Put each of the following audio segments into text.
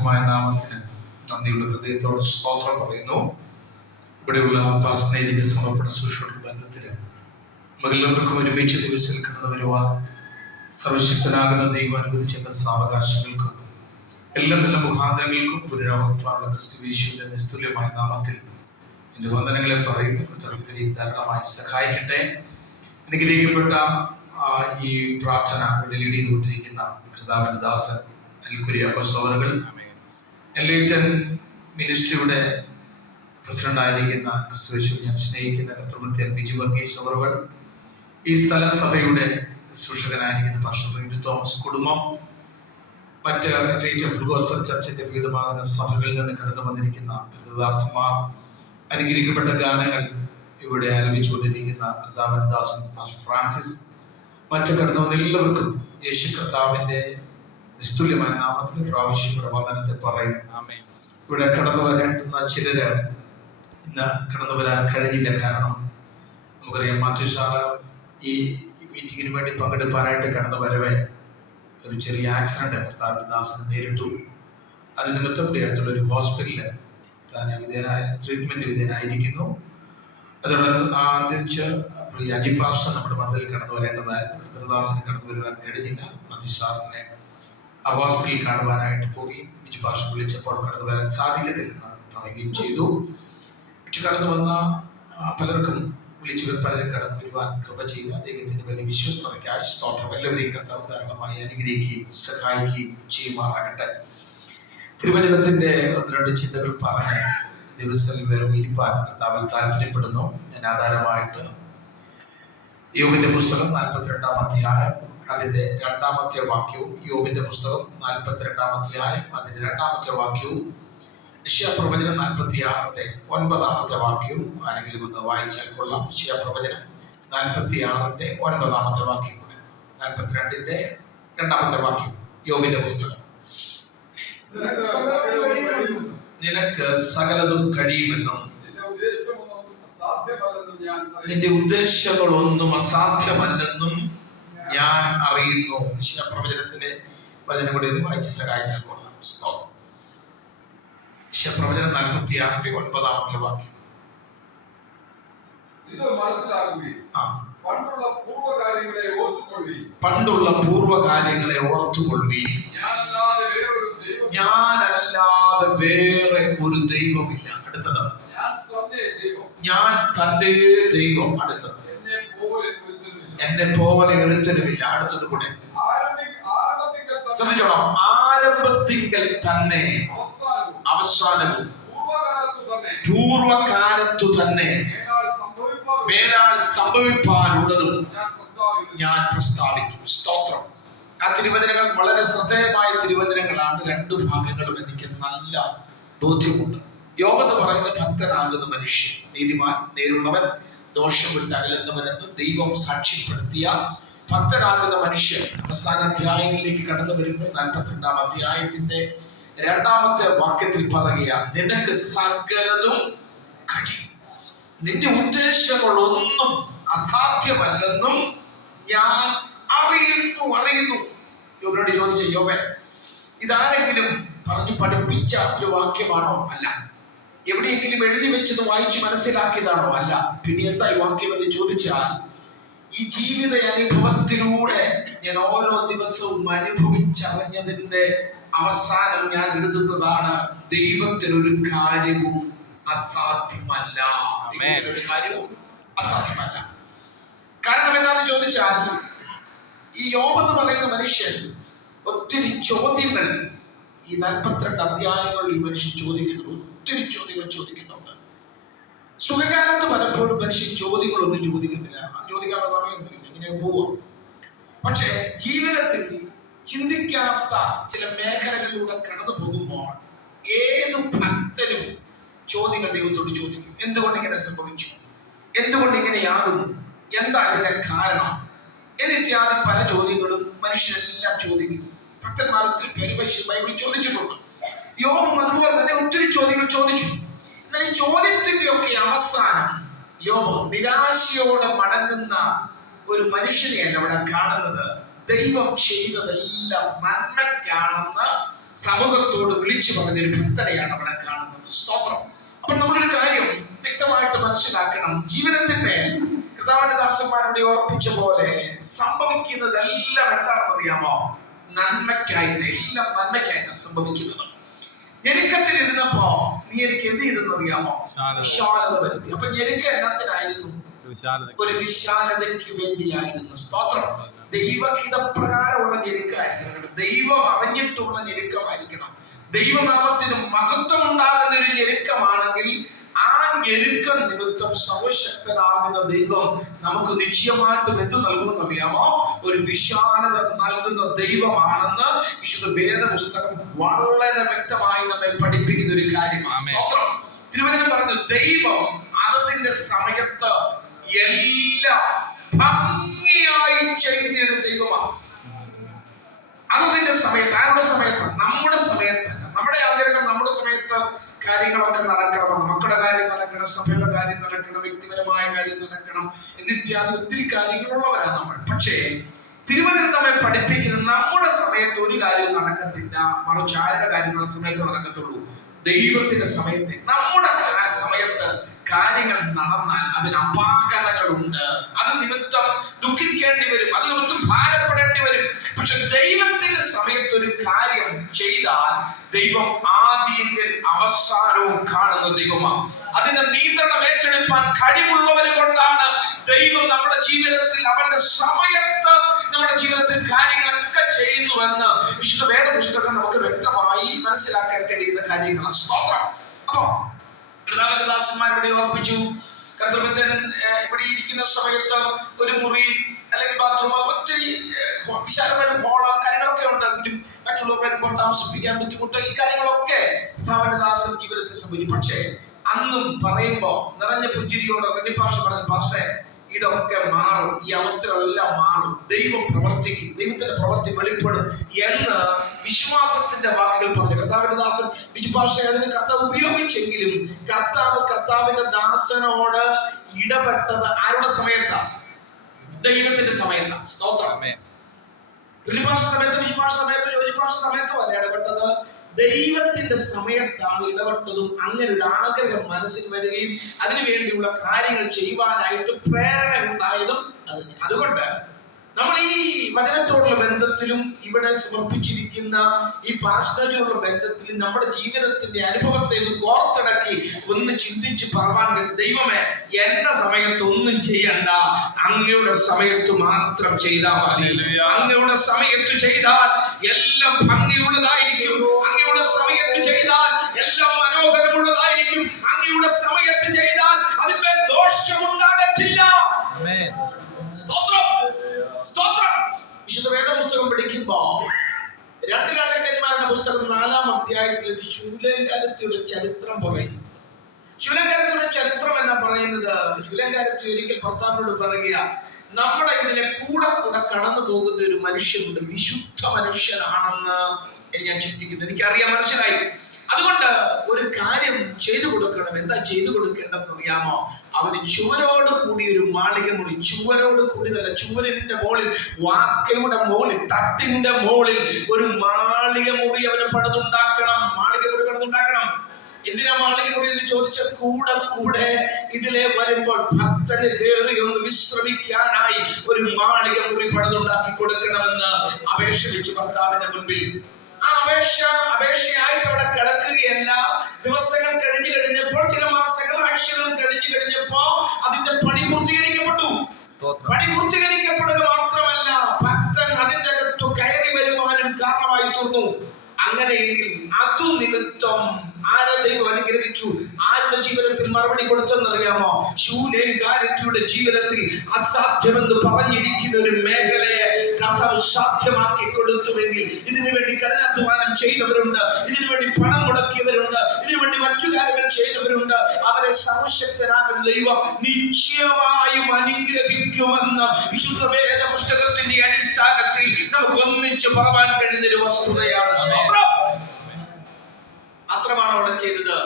പരിശുദ്ധമായ നാമത്തിന് നന്ദിയുള്ള ഹൃദയത്തോട് സ്തോത്രം പറയുന്നു. ഇവിടെയുള്ള സ്നേഹിത സമർപ്പണ ശുശ്രൂഷയുടെ ബന്ധത്തിൽ നമുക്കെല്ലാവർക്കും ഒരുമിച്ച് ദിവസം കടന്നു വരുവാൻ സർവശക്തനാകുന്ന ദൈവം അനുവദിച്ച സാവകാശങ്ങൾക്കും എല്ലാ നല്ല മുഖാന്തരങ്ങൾക്കും പുനരാവൃത്തമുള്ള ക്രിസ്തുയേശുവിന്റെ നിസ്തുല്യമായ നാമത്തിൽ എന്റെ വന്ദനങ്ങളെ പറയുന്നു. ധാരാളമായി സഹായിക്കട്ടെ. അനുഗ്രഹിക്കപ്പെട്ട ഈ പ്രാർത്ഥന ഇവിടെ ലീഡ് ചെയ്തുകൊണ്ടിരിക്കുന്ന കർത്താവിന്റെ ദാസൻ കുര്യാക്കോസ് അവറുകൾ, എൻലൈറ്റൻ മിനിസ്ട്രിയുടെ പ്രസിഡന്റ് ആയിരിക്കുന്ന ക്രിസ്തുയേശുവിനെ ഞാൻ സ്നേഹിക്കുന്ന കർത്തൃമൃത്യൻ ബിജു വർഗീസ് അവറുകൾ, ഈ സ്ഥല സഭയുടെ ശുശ്രൂഷകനായിരിക്കുന്ന പാസ്റ്റർ തോമസ് കുടുംബം, മറ്റ് എൻലൈറ്റൻ ഫുൾ ഗോസ്പൽ ചർച്ചിന്റെ വിവിധമാകുന്ന സഭകളിൽ നിന്ന് കടന്നു വന്നിരിക്കുന്ന കർത്തദാസന്മാർ, അനുഗ്രഹിക്കപ്പെട്ട ഗാനങ്ങൾ ഇവിടെ ആലപിച്ചുകൊണ്ടിരിക്കുന്ന കർത്താവിന്റെ ദാസൻ പാസ്റ്റർ ഫ്രാൻസിസ്, മറ്റ് കടന്നു വന്ന എല്ലാവർക്കും യേശു കർത്താവിന്റെ നിസ്തുല്യമായ നാമത്തിൽ പ്രാവശ്യം ഇവിടെ വന്ദനത്തെ പറയുന്നു. ഇവിടെ കടന്നു വരേണ്ടുന്ന ചിലര് ഇന്ന് കടന്നു വരാൻ കഴിഞ്ഞില്ല. കാരണം നമുക്കറിയാം, മാത്യു സാറ് ഈ മീറ്റിങ്ങിന് വേണ്ടി പങ്കെടുക്കാനായിട്ട് കടന്നു വരവേ ഒരു ചെറിയ ആക്സിഡന്റ് കർത്താവിന്റെ ദാസന് നേരിട്ടു. അത് നിമിത്തം ഇവിടെ അടുത്തുള്ള ഒരു ഹോസ്പിറ്റലിൽ ട്രീറ്റ്മെന്റ് വിധേയനായിരിക്കുന്നു. അതോടൊപ്പം ആദ്യിച്ച് അജി പാസ്റ്റർ നമ്മുടെ മതത്തിൽ കടന്നു വരേണ്ടതായിരുന്നു. കർത്തദാസന് കടന്നു വരുവാൻ കഴിഞ്ഞില്ല. മാത്യു സാറിനെ ആ ഹോസ്പിറ്റലിൽ കാണുവാനായിട്ട് പോവുകയും ബിജു പാസ്റ്റർ വിളിച്ചപ്പോൾ കടന്നു വരാൻ സാധിക്കത്തില്ലെന്ന് പറയുകയും ചെയ്തു. പക്ഷെ കടന്നു വന്ന പലർക്കും വിളിച്ചവർ പലരും കടന്നു വരുവാൻ കൃപ ചെയ്ത ദൈവത്തിന്റെ വലിയ വിശ്വസ്തതയ്ക്കായി സ്തോത്രം. എല്ലാവരെയും കർത്താവ് ധാരാളമായി അനുഗ്രഹിക്കുകയും സഹായിക്കുകയും ചെയ്യുമാറാകട്ടെ. തിരുവചനത്തിന്റെ 1-2 ചിന്തകൾ പറഞ്ഞ് ദിവസം വരെ ഇരിപ്പാൻ കർത്താവിൽ താല്പര്യപ്പെടുന്നു. ഞാൻ ആധാരമായിട്ട് യോബിന്റെ പുസ്തകം 42-ാം അധ്യായം അതിന്റെ 2-ാമത്തെ വാക്യവും, യോബിന്റെ പുസ്തകം 42-ാം അധ്യായം അതിന്റെ 2-ാമത്തെ വാക്യവും, യെശയ്യാപ്രവചനം 46-ന്റെ 9-ാമത്തെ വാക്യവും ആരെങ്കിലും ഒന്ന് വായിച്ചാൽ കൊള്ളാം. യെശയ്യാപ്രവചനം 46-ന്റെ 9-ാമത്തെ വാക്യം, 42-ന്റെ 2-ാമത്തെ വാക്യം, യോബിന്റെ പുസ്തകം. നിനക്ക് സകലതും കഴിയുമെന്നും നിന്റെ ഉദ്ദേശങ്ങളൊന്നും അസാധ്യമല്ലെന്നും ഞാൻ അറിയുന്നു. യെശയ്യാപ്രവചനത്തിലെ വചനം കൂടി ഒന്ന് വായിച്ച് സഹായിച്ചാൽ കൊള്ളാം. യെശയ്യാപ്രവചനം 46-ന്റെ 9-ാമത്തെ വാക്യം. പണ്ടുള്ള പൂർവ്വകാര്യങ്ങളെ ഓർത്തുകൊള്ളുവീൻ. ഞാനല്ലാതെ വേറെ ഒരു ദൈവമില്ല. അടുത്തത്, ഞാൻ തന്റെ ദൈവം. അടുത്തത്, എന്നെ പോലെ ഒരുത്തനുമില്ല. അടുത്തത് കൂടെ ശ്രദ്ധിച്ചോളാം. ആരംഭത്തിങ്കൽ തന്നെ അവസാനവും പൂർവകാലത്തു തന്നെ മേലാൽ സംഭവിപ്പാനുള്ളതും ഞാൻ പ്രസ്താവിക്കും. സ്തോത്രം. ആ തിരുവചനങ്ങൾ വളരെ ശ്രദ്ധേയമായ തിരുവചനങ്ങളാണ്. 2 ഭാഗങ്ങളും എനിക്ക് നല്ല ബോധ്യമുണ്ട്. യോബ് എന്ന് പറയുന്ന ഭക്തനാകുന്ന മനുഷ്യൻ, നീതിമാൻ, നേരുള്ളവൻ, ദോഷം വിട്ട് അകലുന്നവനെന്ന് ദൈവം സാക്ഷ്യപ്പെടുത്തിയ ഭക്തനാകുന്ന മനുഷ്യൻ അവസാന അധ്യായങ്ങളിലേക്ക് കടന്നു വരുമ്പോൾ 42-ാം അധ്യായത്തിന്റെ 2-ാമത്തെ വാക്യത്തിൽ പറയുകയാണ്, നിനക്ക് സകലതും കഴിയും, നിന്റെ ഉദ്ദേശങ്ങളൊന്നും അസാധ്യമല്ലെന്നും ഞാൻ അറിയുന്നു. യോബിനോട് ചോദിച്ച, യോബേ, ഇതാരെങ്കിലും പറഞ്ഞു പഠിപ്പിച്ച ഒരു വാക്യമാണോ? അല്ല. എവിടെയെങ്കിലും എഴുതി വെച്ചത് വായിച്ചു മനസ്സിലാക്കിയതാണോ? അല്ല. പിന്നെ എന്താ ഈ വാക്യം എന്ന് ചോദിച്ചാൽ, ഈ ജീവിത അനുഭവത്തിലൂടെ ഞാൻ ഓരോ ദിവസവും അനുഭവിച്ചറിഞ്ഞതിന്റെ അവസാനം ഞാൻ എഴുതുന്നതാണ്, ദൈവത്തിനൊരു കാര്യവും അസാധ്യമല്ല. ദൈവത്തിനൊരു കാര്യവും അസാധ്യമല്ല. കാരണം എന്താണെന്ന് ചോദിച്ചാൽ, ഈ യോബ് എന്ന് പറയുന്ന മനുഷ്യൻ ഒത്തിരി ചോദ്യങ്ങൾ ഈ 42 അധ്യായങ്ങളിൽ ഈ മനുഷ്യൻ ചോദിക്കുന്നു. ഒത്തിരി ചോദ്യങ്ങൾ ചോദിക്കുന്നുണ്ട്. സുഖകാലത്ത് പലപ്പോഴും മനുഷ്യൻ ചോദ്യങ്ങളൊന്നും ചോദിക്കുന്നില്ല. ചോദിക്കാനുള്ള സമയമൊന്നുമില്ല, ഇങ്ങനെ പോവാം. പക്ഷേ ജീവിതത്തിൽ ചിന്തിക്കാത്ത ചില മേഖലകളിലൂടെ കടന്നു പോകുമ്പോൾ ഏതു ഭക്തനും ചോദ്യങ്ങൾ ദൈവത്തോട് ചോദിക്കും. എന്തുകൊണ്ട് ഇങ്ങനെ സംഭവിച്ചു? എന്തുകൊണ്ട് ഇങ്ങനെയാകുന്നു? എന്താ ഇതിന്റെ കാരണം? എന്നിത്യാദി പല ചോദ്യങ്ങളും മനുഷ്യരെല്ലാം ചോദിക്കും. ഭക്തന്മാർ ഒത്തിരി പേര് ബൈബിളിൽ ചോദിച്ചിട്ടുണ്ട്. യോബും അതുപോലെ തന്നെ ഒത്തിരി ചോദ്യങ്ങൾ ചോദിച്ചു. എന്നാൽ ഈ ചോദ്യത്തിന്റെ ഒക്കെ അവസാനം യോബ് നിരാശയോടെ മടങ്ങുന്ന ഒരു മനുഷ്യനെയല്ല അവിടെ കാണുന്നത്. ദൈവം ചെയ്തതെല്ലാം നന്മയ്ക്കാണെന്ന് സമൂഹത്തോട് വിളിച്ചു പറഞ്ഞൊരു ഭക്തനെയാണ് അവിടെ കാണുന്നത്. സ്തോത്രം. അപ്പോൾ നമ്മളൊരു കാര്യം വ്യക്തമായിട്ട് മനസ്സിലാക്കണം. ജീവിതത്തിന്റെ കർത്താവിന്റെ ദാസന്മാരുടെ ഓർപ്പിച്ച പോലെ സംഭവിക്കുന്നതെല്ലാം എന്താണെന്ന് അറിയാമോ? നന്മയ്ക്കായിട്ട്, എല്ലാം നന്മയ്ക്കായിട്ട് സംഭവിക്കുന്നത്. ഞെരുക്കത്തിൽ ഇരുന്നപ്പോ നീ എനിക്ക് എന്ത് ചെയ്തെന്ന് അറിയാമോ? വിശാലത വരുത്തി. അപ്പൊ ഞെരുക്ക എന്നത്തിനായിരുന്നു? ഒരു വിശാലതയ്ക്ക് വേണ്ടിയായിരുന്നു. സ്തോത്രം. ദൈവഹിതപ്രകാരമുള്ള ഞെരുക്കായിരിക്കണം. ദൈവം അറിഞ്ഞിട്ടുള്ള ഞെരുക്കമായിരിക്കണം. ദൈവനാമത്തിന് മഹത്വം ഉണ്ടാകുന്ന ഒരു ഞെരുക്കമാണെങ്കിൽ ആ ഞെരുക്കം നിമിത്തം സർവശക്തനാകുന്ന ദൈവം നമുക്ക് നിശ്ചയമായിട്ടും എന്ത് നൽകുമെന്ന് അറിയാമോ? ഒരു വിശാലത നൽകുന്ന ദൈവമാണെന്ന് വിശുദ്ധ വേദപുസ്തകം വളരെ വ്യക്തമായി നമ്മെ പഠിപ്പിക്കുന്ന ഒരു കാര്യമാണ്. തിരുവചനം പറഞ്ഞു, ദൈവം അതതിന്റെ സമയത്ത് എല്ലാം ഭംഗിയായി ചെയ്യുന്ന ഒരു ദൈവമാണ്. അതതിന്റെ സമയത്ത്. ആരുടെ സമയത്ത്? നമ്മുടെ സമയത്ത്. നമ്മുടെ ആഗ്രഹം നമ്മുടെ സമയത്ത് കാര്യങ്ങളൊക്കെ നടക്കണം. മക്കളുടെ കാര്യം നടക്കണം, സഭയുടെ കാര്യം നടക്കണം, വ്യക്തിപരമായ കാര്യം നടക്കണം, എന്നിത്യാദി ഒത്തിരി കാര്യങ്ങളുള്ളവരാണ് നമ്മൾ. പക്ഷേ തിരുവചനം നമ്മെ പഠിപ്പിക്കുന്നത് നമ്മുടെ സമയത്ത് ഒരു കാര്യവും നടക്കത്തില്ല, മറിച്ച് ആരുടെ കാര്യങ്ങളുടെ സമയത്ത് നടക്കത്തുള്ളൂ? ദൈവത്തിന്റെ സമയത്ത്. നമ്മുടെ സമയത്ത് കാര്യങ്ങൾ നടന്നാൽ അതിന് അപാകതകളുണ്ട്. അത് നിമിത്തം ദുഃഖിക്കേണ്ടി വരും, അത് നിമിത്തം ഭാരപ്പെടേണ്ടി വരും. പക്ഷെ ദൈവത്തിന്റെ സമയത്ത് ഒരു കാര്യം ചെയ്താൽ ദൈവം ആദിയെങ്കിൽ അവസാനവും കാണുന്ന ദൈവമാണ്. അതിന്റെ നിയന്ത്രണം ഏറ്റെടുക്കാൻ കഴിവുള്ളവരെ കൊണ്ടാണ് ദൈവം നമ്മുടെ ജീവിതത്തിൽ അവന്റെ സമയത്ത് നമ്മുടെ ജീവിതത്തിൽ കാര്യങ്ങളൊക്കെ ചെയ്യുന്നുവെന്ന് വിശുദ്ധ വേദപുസ്തകം നമുക്ക് വ്യക്തമായി മനസ്സിലാക്കാൻ കഴിയുന്ന കാര്യങ്ങളാണ്. സ്തോത്രം. അപ്പൊ ദാസന്മാരുടെ ഓർപ്പിച്ചു, കർത്തൃഭക്തൻ ഇവിടെ ഇരിക്കുന്ന സമയത്ത് ഒരു മുറി അല്ലെങ്കിൽ ബാത്റൂം, ഒത്തിരി വിശാലമായ ഹോള് കാര്യങ്ങളൊക്കെ ഉണ്ടെങ്കിലും മറ്റുള്ളവർ വരുമ്പോൾ താമസിപ്പിക്കാൻ ബുദ്ധിമുട്ട്, ഈ കാര്യങ്ങളൊക്കെ ദാസൻ ജീവിതത്തിൽ സംഭവിക്കും. പക്ഷേ അന്നും പറയുമ്പോ നിറഞ്ഞ പുഞ്ചിരിയോട് റെനിപ്പാഷ പറഞ്ഞു, പക്ഷേ ഇതൊക്കെ മാറും, ഈ അവസ്ഥകളെല്ലാം മാറും, ദൈവം പ്രവർത്തിക്കും, ദൈവത്തിന്റെ പ്രവൃത്തി വെളിപ്പെടും എന്ന് വിശ്വാസത്തിന്റെ വാക്കുകൾ പറഞ്ഞു. കർത്താവിന്റെ ദാസൻ വിജുപാഷ അതിന് കർത്താവ് ഉപയോഗിച്ചെങ്കിലും കർത്താവിന്റെ ദാസനോട് ഇടപെട്ടത് ആരുടെ സമയത്താണ്? ദൈവത്തിന്റെ സമയത്താണ്. സ്തോത്രം. വിജുപാഷ സമയത്ത്, വിജുപാഷ സമയത്ത്, യോജിപാഷ സമയത്തോ അല്ല ഇടപെട്ടത്, ദൈവത്തിന്റെ സമയത്താണ് ഇടപെട്ടതും. അങ്ങനെ ഒരു ആഗ്രഹം മനസ്സിൽ വരികയും അതിനുവേണ്ടിയുള്ള കാര്യങ്ങൾ ചെയ്യുവാനായിട്ട് പ്രേരണ ഉണ്ടായതും അതുകൊണ്ട് നമ്മൾ ഈ വചനത്തോടുള്ള ബന്ധത്തിലും ഇവിടെ സമർപ്പിച്ചിരിക്കുന്ന ഈ പാസ്റ്റേജിലുള്ള ബന്ധത്തിലും നമ്മുടെ ജീവിതത്തിന്റെ അനുഭവത്തെ കോർത്തിണക്കി ഒന്ന് ചിന്തിച്ച് പറവാൻ, ദൈവമേ എന്റെ സമയത്ത് ഒന്നും ചെയ്യണ്ട, അങ്ങയുടെ സമയത്ത് മാത്രം ചെയ്താൽ മതി. അങ്ങയുടെ സമയത്ത് ചെയ്താൽ എല്ലാം ഭംഗിയുള്ളതായിരിക്കും. അങ്ങയുടെ സമയത്ത് ചെയ്താൽ എല്ലാം മനോഹരമുള്ളതായിരിക്കും. അങ്ങയുടെ സമയത്ത് ചെയ്താൽ അതിന്റെ ദോഷമുണ്ടാകത്തില്ല. സ്തോത്രം. സ്തോത്രം. വിശുദ്ധ വേദപുസ്തകം പഠിക്കുമ്പോ 2 രാജാക്കന്മാരുടെ പുസ്തകം 4-ാം അധ്യായത്തിൽ ശൂലേംകാരത്തിയുടെ ചരിത്രം പറയുന്നു. ശൂലേംകാരത്തിയുടെ ചരിത്രം എന്നാ പറയുന്നത്? ശൂലേംകാരത്തി ഒരിക്കൽ ഭർത്താവിനോട് പറയുക, നമ്മുടെ ഇതിലെ കൂടെ കടന്നു പോകുന്ന ഒരു മനുഷ്യനുണ്ട്, വിശുദ്ധ മനുഷ്യനാണെന്ന് ഞാൻ ചിന്തിക്കുന്നു, എനിക്കറിയാം, മനസ്സിലായി. അതുകൊണ്ട് ഒരു കാര്യം ചെയ്തു കൊടുക്കണം. എന്താ ചെയ്തു കൊടുക്കേണ്ടതെന്ന് അറിയാമോ? അവന് ചുവരോട് കൂടി ഒരു മാളിക മുറി, ചുവരോട് കൂടിയതല്ല, ചുവരിന്റെ മുകളിൽ, വാക്കയുടെ മുകളിൽ, തട്ടിന്റെ മുകളിൽ ഒരു മാളിക മുറി അവന് പണിതുണ്ടാക്കണം. മാളിക മുറി പണിതുണ്ടാക്കണം. എന്തിനാ മാളിക മുറി എന്ന് ചോദിച്ച, കൂടെ ഇതിലെ വരുമ്പോൾ ഭക്തന് കയറി ഒന്ന് വിശ്രമിക്കാനായി ഒരു മാളിക മുറി പണിതുണ്ടാക്കി കൊടുക്കണമെന്ന് അപേക്ഷ വെച്ച് ഭർത്താവിന്റെ മുൻപിൽ. ആ അപേക്ഷയായിട്ട് അവിടെ കിടക്കുകയല്ല. ദിവസങ്ങൾ കഴിഞ്ഞപ്പോൾ, ചില മാസങ്ങൾ, ആഴ്ചകളും കഴിഞ്ഞപ്പോ അതിന്റെ പണി പൂർത്തീകരിക്കപ്പെട്ടു. പണി പൂർത്തീകരിക്കപ്പെടുക മാത്രമല്ല, ഭക്തൻ അതിന്റെ അകത്തു കയറി വരുവാനും കാരണമായി തീർന്നു. അങ്ങനെയെങ്കിൽ അതു നിമിത്തം ആരെ ദൈവം അനുഗ്രഹിച്ചു? ആരുടെ ജീവിതത്തിൽ മറുപടി കൊടുത്തെന്നറിയാമോ? ശൂലേംകാരത്തിയുടെ ജീവിതത്തിൽ അസാധ്യമെന്ന് പറഞ്ഞിരിക്കുന്ന ഒരു മേഖലയെ കർത്താവ് സാധ്യമാക്കി കൊടുത്തുവെങ്കിൽ, ഇതിനുവേണ്ടി കഠിനാധ്വാനം ചെയ്തവരുണ്ട്, ഇതിനുവേണ്ടി പണം മുടക്കിയവരുണ്ട്, ഇതിനുവേണ്ടി മറ്റു കാര്യങ്ങൾ ചെയ്തവരുണ്ട്. അവരെ സർവശക്തനാകുന്ന ദൈവം നിശ്ചയമായും അനുഗ്രഹിക്കുമെന്ന് വിശുദ്ധ വേദ പുസ്തകത്തിന്റെ അടിസ്ഥാനത്തിൽ നമുക്ക് ഒന്നിച്ച് പറയാൻ കഴിയുന്ന ഒരു വസ്തുതയാണ്. മാത്രമാണ് അവിടെ ചെയ്തത്.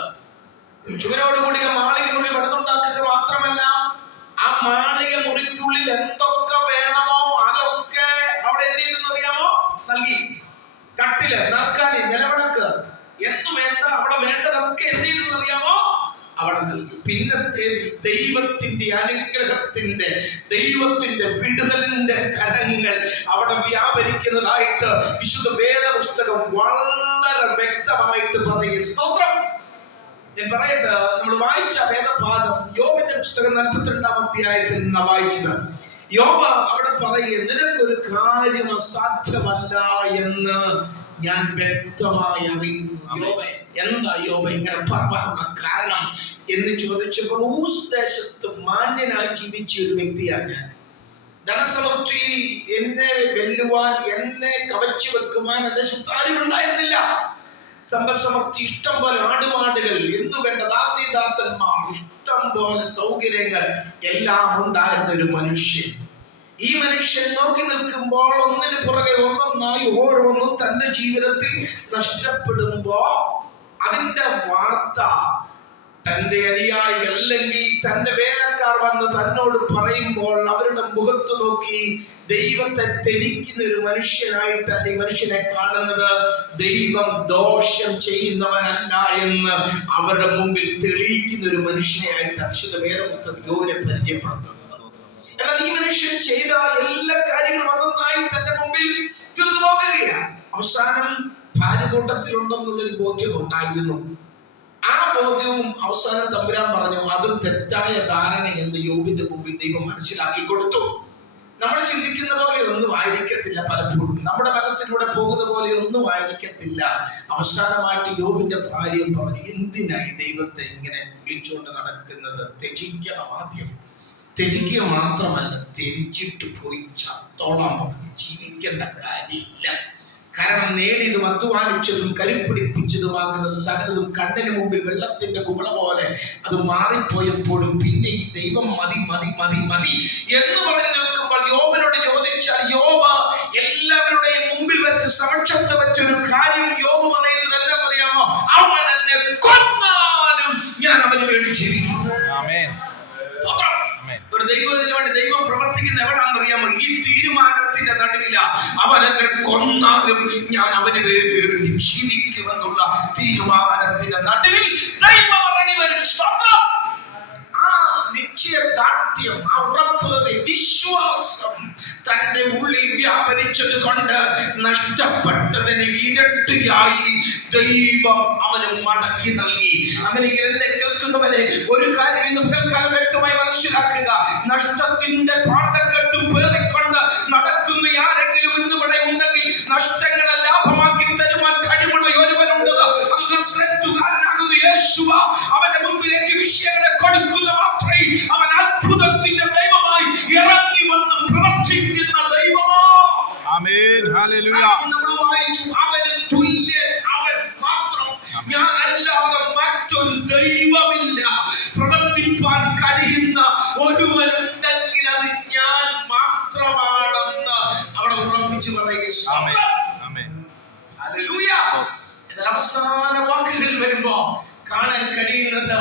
ചുവരോടുകൂടി മാളിക മുറി പണിതുണ്ടാക്കുക മാത്രമല്ല, ആ മാളിക മുറിക്കുള്ളിൽ എന്തൊക്കെ വേണമോ അതൊക്കെ അവിടെ എന്ത് ചെയ്തെന്ന് അറിയാമോ? നൽകി. കട്ടിൽ കട്ടില്, നാൽക്കാലി, നിലവിളക്ക് എന്തു വേണ്ട അവിടെ വേണ്ടതൊക്കെ എന്ത് ചെയ്തെന്ന് അറിയാമോ? അവിടെ നൽകി. പിന്നത്തെ ദൈവത്തിന്റെ അനുഗ്രഹത്തിന്റെ, ദൈവത്തിന്റെ വിടുതലിന്റെ കരങ്ങൾ അവിടെ വ്യാപരിക്കുന്നതായിട്ട് വിശുദ്ധ വേദപുസ്തകം വളരെ വ്യക്തമായിട്ട് പറയും. സ്തോത്രം. ഞാൻ പറയട്ടെ, നമ്മൾ വായിച്ച വേദഭാഗം യോബിന്റെ പുസ്തകം 42-ാം അധ്യായത്തിൽ നിന്നാണ് വായിച്ചത്. യോബ് അവിടെ പറയുക, നിനക്കൊരു കാര്യം അസാധ്യമല്ല എന്ന് ഞാൻ വ്യക്തമായി അറിയുന്നു. യോബേ, എന്താ യോബ് ഇങ്ങനെ പറയാനുള്ള കാരണം എന്ന് ചോദിച്ചപ്പോൾ, ഊസ് ദേശത്ത് മാന്യനായി ജീവിച്ച ഒരു വ്യക്തിയാണ് ഞാൻ. ധനസമൃദ്ധിയിൽ എന്നെ വെല്ലുവാൻ, എന്നെ കവച്ചു വെക്കുവാൻ ദേശത്ത് ആരും ഉണ്ടായിരുന്നില്ല. സമ്പൽ സമൃദ്ധി, ഇഷ്ടം പോലെ ആടുമാടുകൾ, എന്തു വേണ്ട ദാസീദാസന്മാർ, ഇഷ്ടം പോലെ സൗകര്യങ്ങൾ എല്ലാം ഉണ്ടായിരുന്ന ഒരു മനുഷ്യൻ. ഈ മനുഷ്യൻ നോക്കി നിൽക്കുമ്പോൾ ഒന്നിന് പുറകെ ഒന്നൊന്നായി ഓരോന്നും തന്റെ ജീവിതത്തിൽ നഷ്ടപ്പെടുമ്പോ അതിന്റെ വാർത്ത തന്റെ അനുയായികൾ അല്ലെങ്കിൽ തന്റെ വേലക്കാർ വന്ന് തന്നോട് പറയുമ്പോൾ അവരുടെ മുഖത്ത് നോക്കി ദൈവത്തെ ത്യജിക്കുന്ന ഒരു മനുഷ്യനായിട്ടല്ല ഈ മനുഷ്യനെ കാണുന്നത്. ദൈവം ദോഷം ചെയ്യുന്നവനല്ല എന്ന് അവരുടെ മുമ്പിൽ തെളിയിക്കുന്ന ഒരു മനുഷ്യനായിട്ട് വിശുദ്ധ വേദപുസ്തകം യോബിനെ പരിചയപ്പെടുത്തുന്നത്. എന്നാൽ ഈ മനുഷ്യൻ ചെയ്ത എല്ലാ കാര്യങ്ങളും അതൊന്നായി തന്റെ മുമ്പിൽ തീർന്നു പോകുകയാണ്. അവസാനം ഭാര്യ കൂട്ടത്തിലുണ്ടെന്നുള്ളൊരു ബോധ്യം ഉണ്ടായിരുന്നു. ആ ബോധ്യവും അവസാനം തമ്പുരാൻ പറഞ്ഞു അതും തെറ്റായ ധാരണ എന്ന് യോബിന്റെ മുമ്പിൽ ദൈവം മനസ്സിലാക്കി കൊടുത്തു. നമ്മൾ ചിന്തിക്കുന്ന പോലെ ഒന്നും ആയിരിക്കത്തില്ല, പലപ്പോഴും നമ്മുടെ മനസ്സിലൂടെ പോകുന്ന പോലെ ഒന്നും ആയിരിക്കത്തില്ല. അവസാനമായിട്ട് യോബിന്റെ ഭാര്യയും പറഞ്ഞു, എന്തിനായി ദൈവത്തെ ഇങ്ങനെ വിളിച്ചുകൊണ്ട് നടക്കുന്നത്? ത്യജിക്കണം. ആദ്യം ത്യജിക്കുക മാത്രമല്ല, ത്യജിച്ചിട്ട് പോയി ചത്തോളാൻ പറഞ്ഞു. ജീവിക്കേണ്ട കാര്യമില്ല. കാരണം നേടിയതും അധ്വാനിച്ചതും കരുപ്പിടിപ്പിച്ചതുമാകുന്ന സകലതും കണ്ണിന് മുമ്പിൽ വെള്ളത്തിന്റെ കുമള പോലെ അത് മാറിപ്പോയപ്പോഴും പിന്നെ ഈ ദൈവം മതി മതി മതി മതി എന്ന് പറഞ്ഞു നിൽക്കുമ്പോൾ യോബിനോട് ചോദിച്ചാൽ യോബ് എല്ലാവരുടെയും മുമ്പിൽ വെച്ച് സമക്ഷത്ത് വെച്ചൊരു കാര്യം യോബ് പറയുന്നത് എല്ലാം അറിയാമോ? അവൻ എന്നെ കൊന്നാലും ഞാൻ അവന് വേണ്ടി ജീവിക്കും. ഒരു ദൈവത്തിന് വേണ്ടി ദൈവം പ്രവർത്തിക്കുന്ന എവിടാന്നറിയാമോ? ഈ തീരുമാനത്തിന്റെ നടുവില അവൻ എന്നെ കൊന്നാലും ഞാൻ അവന് വേണ്ടി ജീവിക്കുമെന്നുള്ള തീരുമാനത്തിന്റെ നടുവിൽ ദൈവം ഇറങ്ങി വരും. ആ നിശ്ചയദാർഢ്യം, ആ ഉറപ്പ്, വിശ്വാസം തന്റെ ഉള്ളിൽ വ്യാപരിച്ചത് കൊണ്ട് നഷ്ടപ്പെട്ടതിന് ഇരട്ടിയായി ദൈവം അവന് മടക്കി നൽകി. അങ്ങനെ എന്നെ കേൾക്കുന്നവരെ ഒരു കാര്യം ഇന്ന് പകൽക്കാലം വ്യക്തമായി മനസ്സിലാക്കുക. നഷ്ടത്തിന്റെ പാണ്ടക്കെട്ടും പേറിക്കൊണ്ട് നടക്കുന്ന ആരെങ്കിലും ഇന്നിവിടെ ഉണ്ടെങ്കിൽ നഷ്ടങ്ങളെ ലാഭമാക്കി തരുവാൻ കഴിവുള്ള ഒരുവനുണ്ട്. അത് നസ്രത്തുകാരനാകുന്ന യേശുവ. അവന്റെ മുമ്പിലേക്ക് വിഷയങ്ങളെ കൊടുക്കുന്ന മാത്രമേ അവൻ അത്ഭുതത്തിന്റെ ദൈവമായി ഇറങ്ങി വന്ന് പ്രവർത്തിക്കുന്ന ദൈവമോ. ആമേൻ, ഹല്ലേലൂയ. നമ്മൾ വായിച്ചു, അവന് തുല്യൻ അവൻ മാത്രം, ഞാനല്ലാതെ മറ്റൊരു ദൈവമില്ല. പ്രവർത്തിപ്പാൻ കഴിയുന്ന ഒരുവനുണ്ടെങ്കിൽ അത് ഞാൻ മാത്രമാണെന്ന് അവിടെ ഉറപ്പിച്ചു പറയുക. ഹല്ലേലൂയ. എന്നാൽ അവസാന വാക്കുകൾ വരുമ്പോ കാണാൻ കഴിയുന്നത്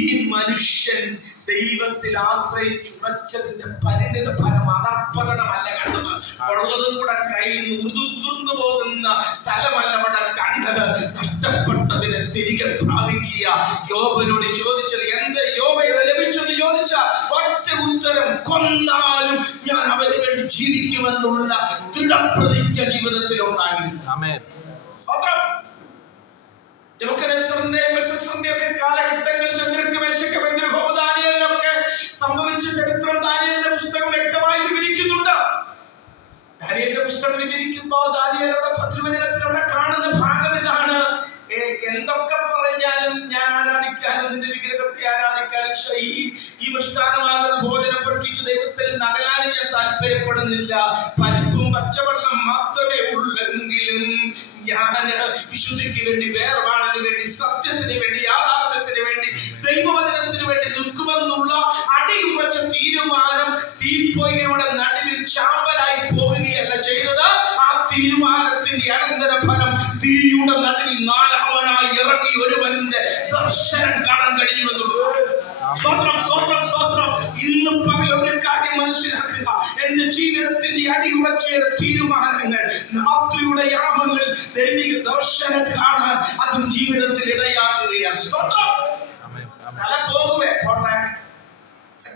ഈ മനുഷ്യൻ ദൈവത്തിൽ ആശ്രയിച്ചുറച്ചതിന്റെ പരിണിത ഫലം അധഃപതനമല്ല കണ്ടത്. ഉള്ളതും കൂടെ കയ്യിൽ ഉതിർന്നു പോകുന്ന തലമല്ല അവിടെ കണ്ടത്. നഷ്ടപ്പെട്ടതിനെ തിരികെ പ്രാപിക്കുക. യോബിനോട് ചോദിച്ചത് എന്ത് യോബിന് ലഭിച്ചെന്ന് ചോദിച്ച ഒറ്റ ഉത്തരം, കൊന്നാലും ഞാൻ അവന് വേണ്ടി ജീവിക്കുമെന്നുള്ള ദൃഢപ്രതിജ്ഞ ജീവിതത്തിൽ ഉണ്ടായിരുന്നു. ഒക്കെ കാലഘട്ടങ്ങളിൽ സംഭവിച്ച ചരിത്രം ദാനിയേലിന്റെ പുസ്തകം വ്യക്തമായി വിവരിക്കുന്നുണ്ട്. ദാനിയേലിന്റെ പുസ്തകം വിവരിക്കുമ്പോൾ ദാനിയേലിന്റെ പത്രുവചനത്തിലൂടെ കാണുന്ന ഭാഗം ഇതാണ്. എന്തൊക്കെ പറഞ്ഞാലും ഞാൻ ആരാധിക്കാനും നിന്റെ വിഗ്രഹത്തെ ആരാധിക്കാനും ഈ മൃഷ്ടാനമാകുന്ന ഭോജനം ഭക്ഷിച്ച് ദൈവത്തിൽ നകലാനും ഞാൻ താല്പര്യപ്പെടുന്നില്ല. പരിപ്പും പച്ചവെള്ളം മാത്രമേ ഉള്ളെങ്കിലും ഞാൻ വിശുദ്ധിക്ക് വേണ്ടി, വേർപാടിന് വേണ്ടി, സത്യത്തിന് വേണ്ടി, യാഥാർത്ഥ്യത്തിന് വേണ്ടി, ദൈവവചനത്തിന് വേണ്ടി നിൽക്കുമെന്നുള്ള അടിയുറച്ച തീരുമാനം തീപ്പൊയ്കയുടെ നടുവിൽ ചാമ്പലായി പോകുകയല്ല ചെയ്തത്. ആ തീരുമാനത്തിന്റെ അനന്തരഫലം തീയുടെ നടുവിൽ നാലാമനായി ഇറങ്ങി ഒരുവന്റെ ദർശനം കാണാൻ കഴിയുമെന്നുള്ളൂ. സ്തോത്രം, സ്തോത്രം, സ്തോത്രം. ഇന്ന് പകൽ ഒരു കാര്യം മനസ്സിലാക്കുക. എന്റെ ജീവിതത്തിന്റെ അടിയുറച്ച തീരുമാനങ്ങൾ, രാത്രിയുടെ യാമങ്ങൾ കാണാൻ അതും ജീവിതത്തിൽ ഇടയാകുകയാണ്. സ്തോത്രം. തല പോകുവേ പോട്ടെ,